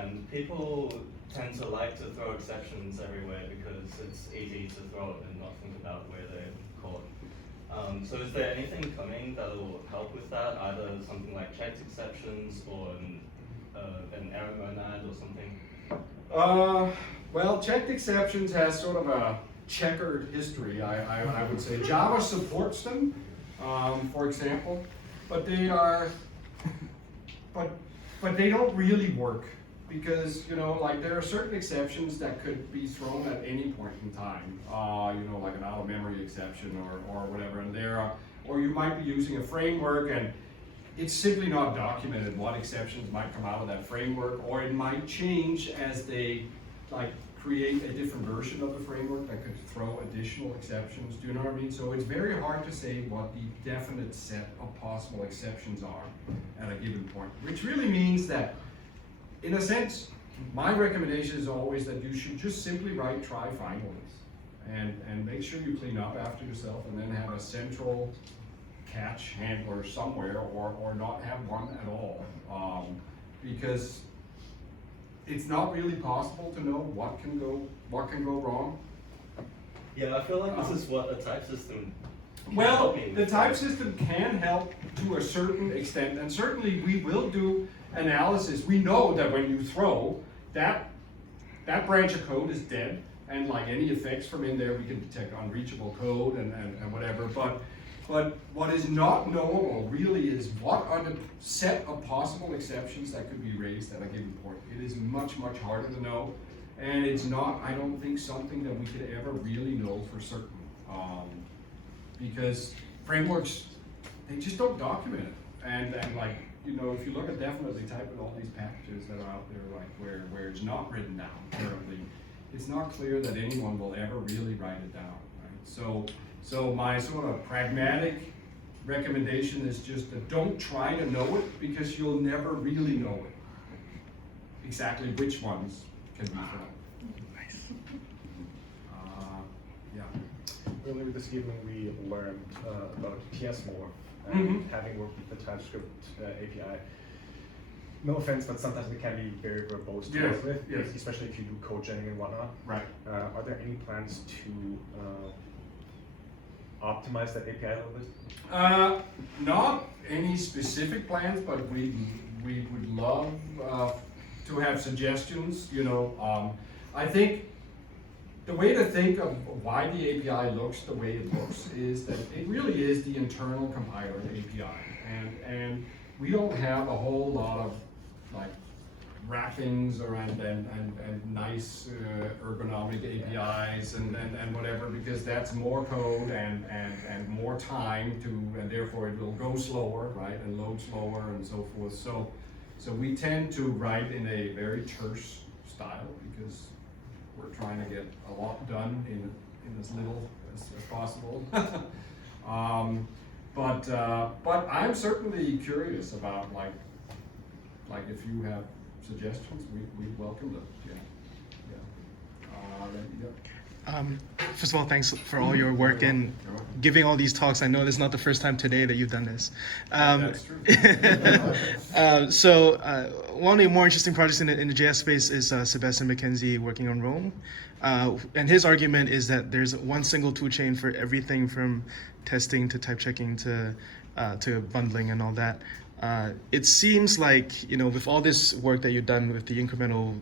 And people tend to like to throw exceptions everywhere because it's easy to throw it and not think about where they're caught. So is there anything coming that will help with that? Either something like checked exceptions, or an error monad or something? Well, checked exceptions has sort of a checkered history, I would say. Java supports them, for example, but they are, but they don't really work, because there are certain exceptions that could be thrown at any point in time, like an out of memory exception or whatever, and or you might be using a framework and it's simply not documented what exceptions might come out of that framework, or it might change as they create a different version of the framework that could throw additional exceptions. Do you know what I mean? So it's very hard to say what the definite set of possible exceptions are at a given point, which really means that, in a sense, my recommendation is always that you should just simply write try finalies and make sure you clean up after yourself, and then have a central catch handler somewhere, or not have one at all, because it's not really possible to know what can go wrong. Yeah, I feel like this is what a type system can Well, help me the with. type system can help to a certain extent, and certainly we will do analysis. We know that when you throw, that branch of code is dead, and any effects from in there, we can detect unreachable code and whatever. But what is not knowable really is what are the set of possible exceptions that could be raised at a given point. It is much, much harder to know, and it's not, I don't think, something that we could ever really know for certain. Because frameworks, they just don't document it. And if you look at DefinitelyTyped and all these packages that are out there, where it's not written down currently, it's not clear that anyone will ever really write it down, right? So my sort of pragmatic recommendation is just that don't try to know it, because you'll never really know it. Exactly which ones can be thrown. Nice. Yeah. Earlier this evening, we learned about TS more, and having worked with the TypeScript API. No offense, but sometimes it can be very verbose to work with, especially if you do code genning and whatnot. Right. Are there any plans to optimize that API a little bit? Not any specific plans, but we would love to have suggestions. I think the way to think of why the API looks the way it looks is that it really is the internal compiler API, and we don't have a whole lot of wrappings around and nice ergonomic APIs and whatever, because that's more code and more time and therefore it will go slower, right, and load slower and so forth. So we tend to write in a very terse style, because we're trying to get a lot done in as little as possible. But I'm certainly curious about like if you have suggestions, we welcome them. Yeah. First of all, thanks for all your work and giving all these talks. I know this is not the first time today that you've done this. That's true. One of the more interesting projects in the JS space is Sebastian McKenzie working on Rome. And his argument is that there's one single tool chain for everything from testing to type checking to bundling and all that. It seems like, with all this work that you've done with the incremental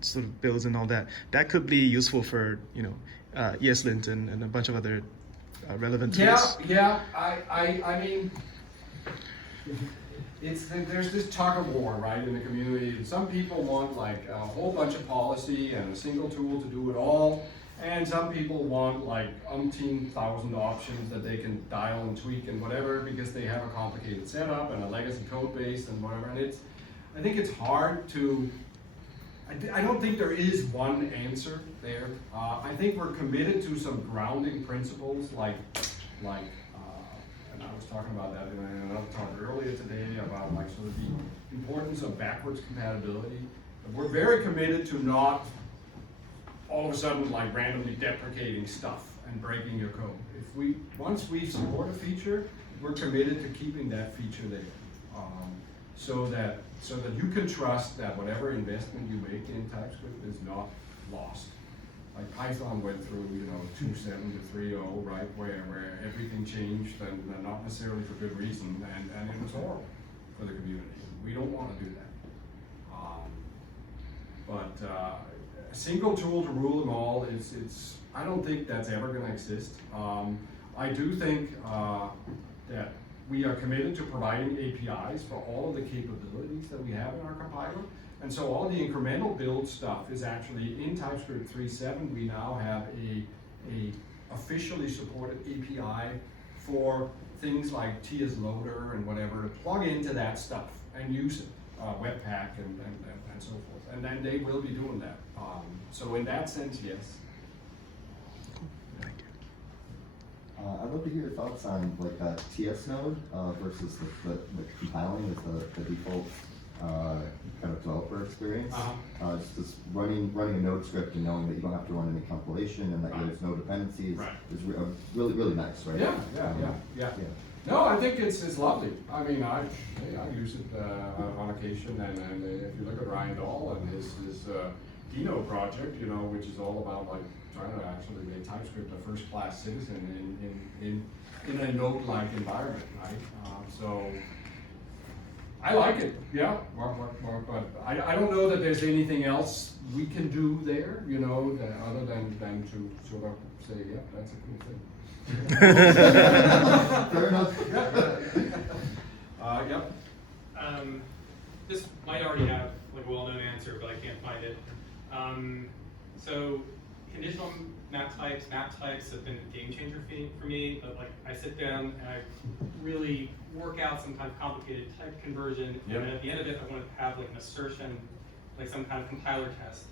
sort of builds and all that, that could be useful for, ESLint and a bunch of other relevant tools. Yeah. I mean, there's this tug of war, right, in the community. Some people want like a whole bunch of policy and a single tool to do it all, and some people want like umpteen thousand options that they can dial and tweak and whatever because they have a complicated setup and a legacy code base and whatever. And I think it's hard to. I don't think there is one answer there. I think we're committed to some grounding principles like, and I was talking about that in another talk earlier today about like sort of the importance of backwards compatibility. We're very committed to not all of a sudden like randomly deprecating stuff and breaking your code. Once we support a feature, we're committed to keeping that feature there. So that you can trust that whatever investment you make in TypeScript is not lost. Like Python went through, 2.7 to 3.0, right, where everything changed and not necessarily for good reason, and it was horrible for the community. We don't want to do that. But a single tool to rule them all I don't think that's ever going to exist. I do think that we are committed to providing APIs for all of the capabilities that we have in our compiler. And so all the incremental build stuff is actually in TypeScript 3.7. We now have a officially supported API for things like TS Loader and whatever to plug into that stuff and use it, Webpack and so forth. And then they will be doing that. So in that sense, yes. I'd love to hear your thoughts on like a TS node versus the compiling as the default kind of developer experience. Just running a node script and knowing that you don't have to run any compilation and that there's no dependencies is really nice, right? Yeah. No, I think it's lovely. I mean, I use it on occasion, and if you look at Ryan Dahl and his Dino project, which is all about like trying to actually make TypeScript a first-class citizen in a node-like environment, right? So I like it, yeah. Mark, but I don't know that there's anything else we can do there, other than to sort of say, yeah, that's a cool thing. Fair enough. Yep. This might already have like a well-known answer, but I can't find it. So conditional map types have been a game changer for me, but like I sit down and I really work out some kind of complicated type conversion, and then at the end of it I want to have like an assertion, like some kind of compiler test,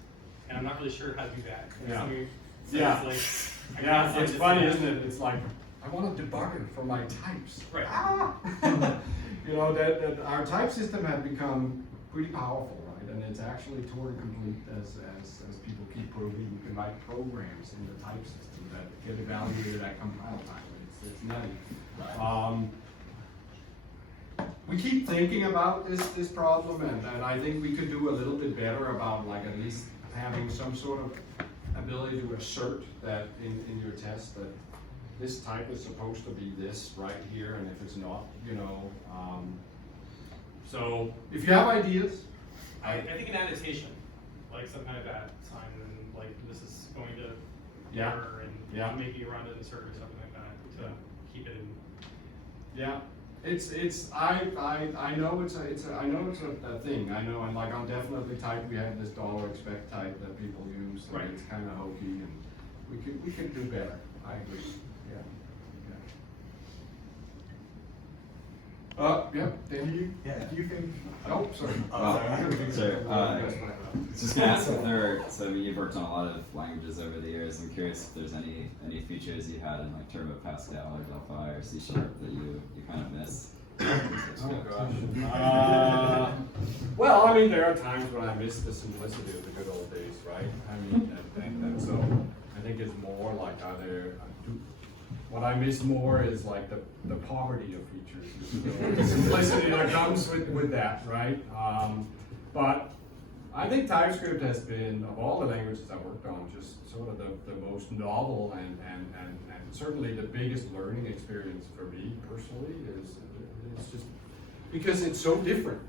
and I'm not really sure how to do that. It's funny, isn't it? It's like, I want a debugger for my types. Right. That our type system has become pretty powerful, right? And it's actually Turing complete as people keep proving. You can write programs in the type system that get evaluated at compile time. It's nutty. We keep thinking about this problem, and I think we could do a little bit better about like at least having some sort of ability to assert that in your test that this type is supposed to be this right here, and if it's not, so if you have ideas, I think an annotation, like some kind of that sign, and like this is going to error and maybe run an insert or something like that to keep it in. Yeah. I know it's a thing. I know, and like on DefinitelyTyped we have this $expect type that people use, and it's kind of hokey, and we can do better. I agree. Yeah. Yeah, Dan? Yeah, do you think? Oh, sorry. Just gonna ask if so you've worked on a lot of languages over the years. I'm curious if there's any features you had in like Turbo Pascal or Delphi or C# that you kind of miss. Oh gosh. Well, I mean, there are times when I miss the simplicity of the good old days, right? I mean, and so I think it's more like what I miss more is like the poverty of features, the simplicity that comes with that, right? But I think TypeScript has been, of all the languages I've worked on, just sort of the most novel and certainly the biggest learning experience for me personally is just because it's so different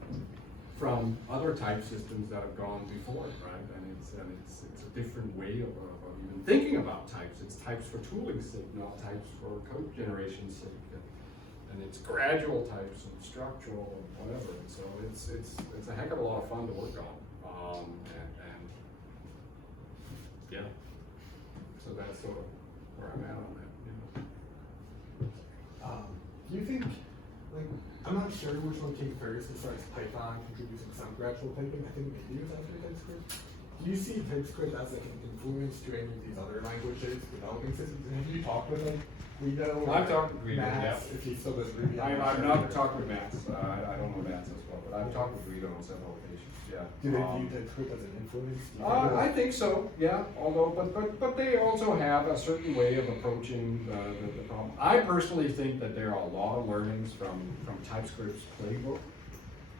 from other type systems that have gone before it, right? And it's a different way of even thinking about types. It's types for tooling's sake, not types for code generation's sake. And it's gradual types and structural and whatever. And so it's a heck of a lot of fun to work on. And yeah, so that's sort of where I'm at on that. Do you think, like, I'm not sure which one came first as far as Python introducing some gradual typing. I think maybe it was after TypeScript. Do you see TypeScript as like an influence to any of these other languages, developing systems? And have you talked with like Guido? I've talked with Guido, Max, yeah. if he still does Ruby. I've not talked with Max. I don't know Max as well, but I've talked with Guido on several occasions. Yeah. Do they view TypeScript as an influence? Do you I think so. Yeah. Although, but they also have a certain way of approaching the problem. I personally think that there are a lot of learnings from TypeScript's playbook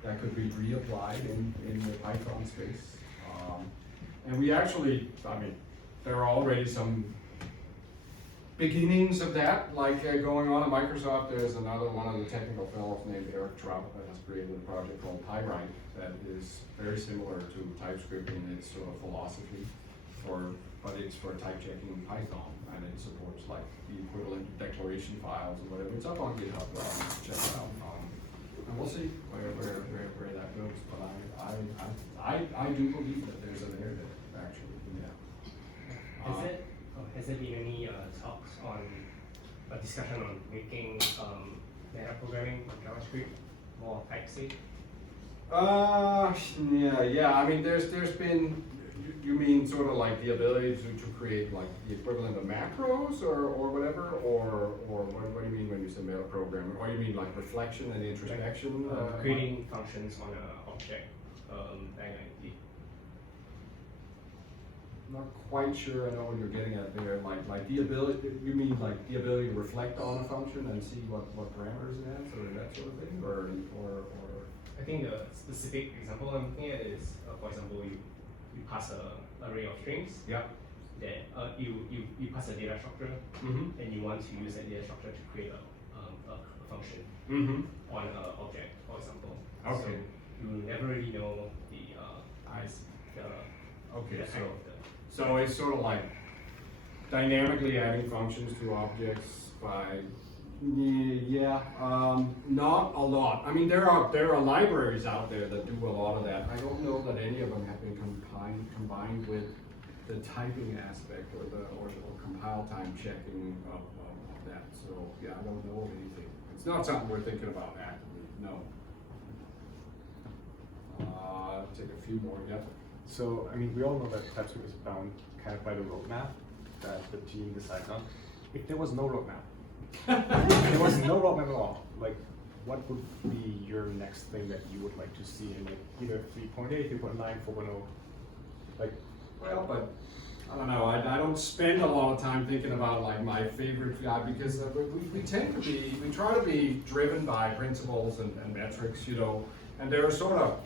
that could be reapplied in the Python space. And we actually, I mean, there are already some beginnings of that, like going on at Microsoft. There's another one of the technical fellows named Eric Trout that has created a project called Pyrite that is very similar to TypeScript in its sort of philosophy, but it's for type checking in Python, and it supports like the equivalent declaration files and whatever. It's up on GitHub, check it out. And we'll see where that goes. But I do believe that there's an area there, actually. Yeah. Has there been any talks on a discussion on making meta programming on JavaScript more type-safe? Yeah. I mean, there's been. You mean sort of like the ability to create like the equivalent of macros or whatever, or what do you mean when you say meta programming? Or you mean like reflection and introspection? Creating functions on an object. Not quite sure I know what you're getting at there. Like the ability, you mean like the ability to reflect on a function and see what parameters it has, or that sort of thing, or I think the specific example I'm looking at is, for example, you pass an array of strings. Yeah. That you pass a data structure, and you want to use that data structure to create a function on an object, for example. Okay. So you never really know the Okay, kind of the so it's sort of like dynamically adding functions to objects by, not a lot. I mean, there are libraries out there that do a lot of that. I don't know that any of them have been combined with the typing aspect or compile time checking of that. So yeah, I don't know of anything. It's not something we're thinking about actively. No. Take a few more. Yeah. So, I mean, we all know that TypeScript is bound kind of by the roadmap that the team decides on. If there was no roadmap, if there was no roadmap at all, like, what would be your next thing that you would like to see in like either 3.8, 3.9, 4.0? Like, well, but I don't know. I don't spend a lot of time thinking about like my favorite guy because we try to be driven by principles and metrics, you know, and there are sort of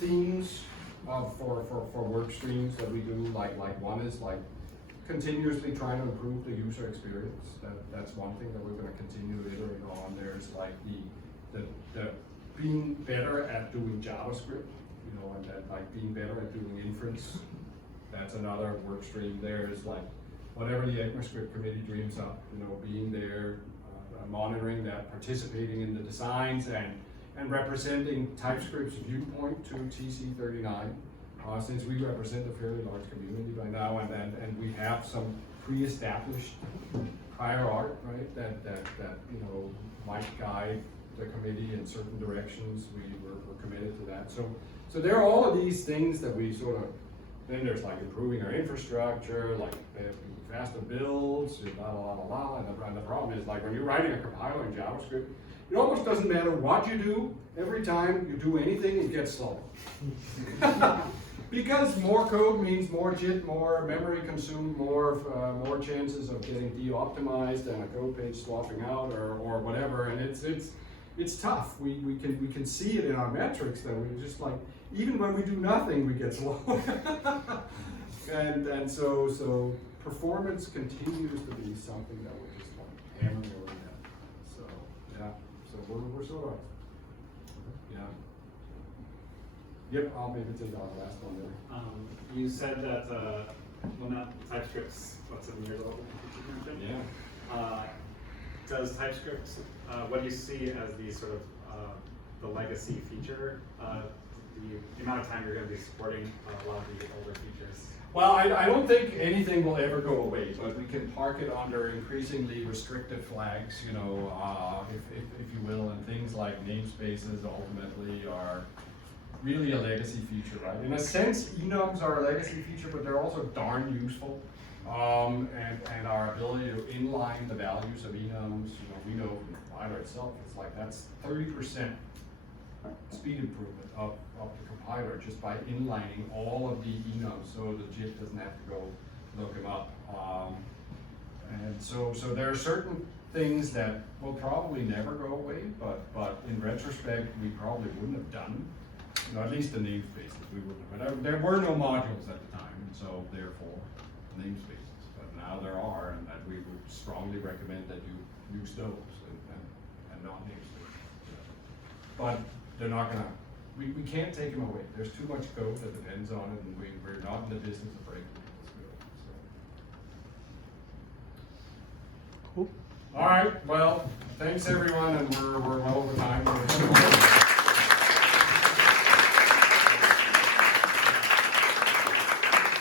themes for work streams that we do. Like one is like continuously trying to improve the user experience. That's one thing that we're going to continue to iterate on. There's like the being better at doing JavaScript, you know, and that like being better at doing inference. That's another work stream. There's like whatever the ECMAScript committee dreams up, you know, being there, monitoring that, participating in the designs, and representing TypeScript's viewpoint to TC39, since we represent a fairly large community by now, and we have some pre-established higher art, right? That you know might guide the committee in certain directions. We're committed to that. So there are all of these things that we sort of. Then there's like improving our infrastructure, like faster builds, blah blah blah blah. And the problem is like when you're writing a compiler in JavaScript, it almost doesn't matter what you do. Every time you do anything, it gets slower. Because more code means more JIT, more memory consumed, more chances of getting de-optimized and a code page swapping out or whatever. And it's tough. We can see it in our metrics that we're just like, even when we do nothing, we get slower. and so performance continues to be something that we're just like hammering away at. So yeah, so we're sort of yeah. Yep, I'll maybe take our last one there. You said that well, not TypeScript's what 7 years old? I think you mentioned. Yeah. Does TypeScript, what do you see as the sort of the legacy feature? The amount of time you're going to be supporting a lot of the older features. Well, I don't think anything will ever go away, but we can park it under increasingly restricted flags, you know, if you will, and things like namespaces ultimately are really a legacy feature, right? In a sense, enums are a legacy feature, but they're also darn useful. And our ability to inline the values of enums, you know, we know from the compiler itself, it's like that's 30% speed improvement of the compiler just by inlining all of the enums, so the JIT doesn't have to go look them up. And so there are certain things that will probably never go away, but in retrospect, we probably wouldn't have done. You know, at least the namespaces, we wouldn't have. There were no modules at the time, and so therefore namespaces. But now there are, and that we would strongly recommend that you use those and not namespaces. But they're not gonna. We can't take them away. There's too much code that depends on it, and we're not in the business of breaking people's code. So. Cool. All right. Well, thanks everyone, and we're well over time.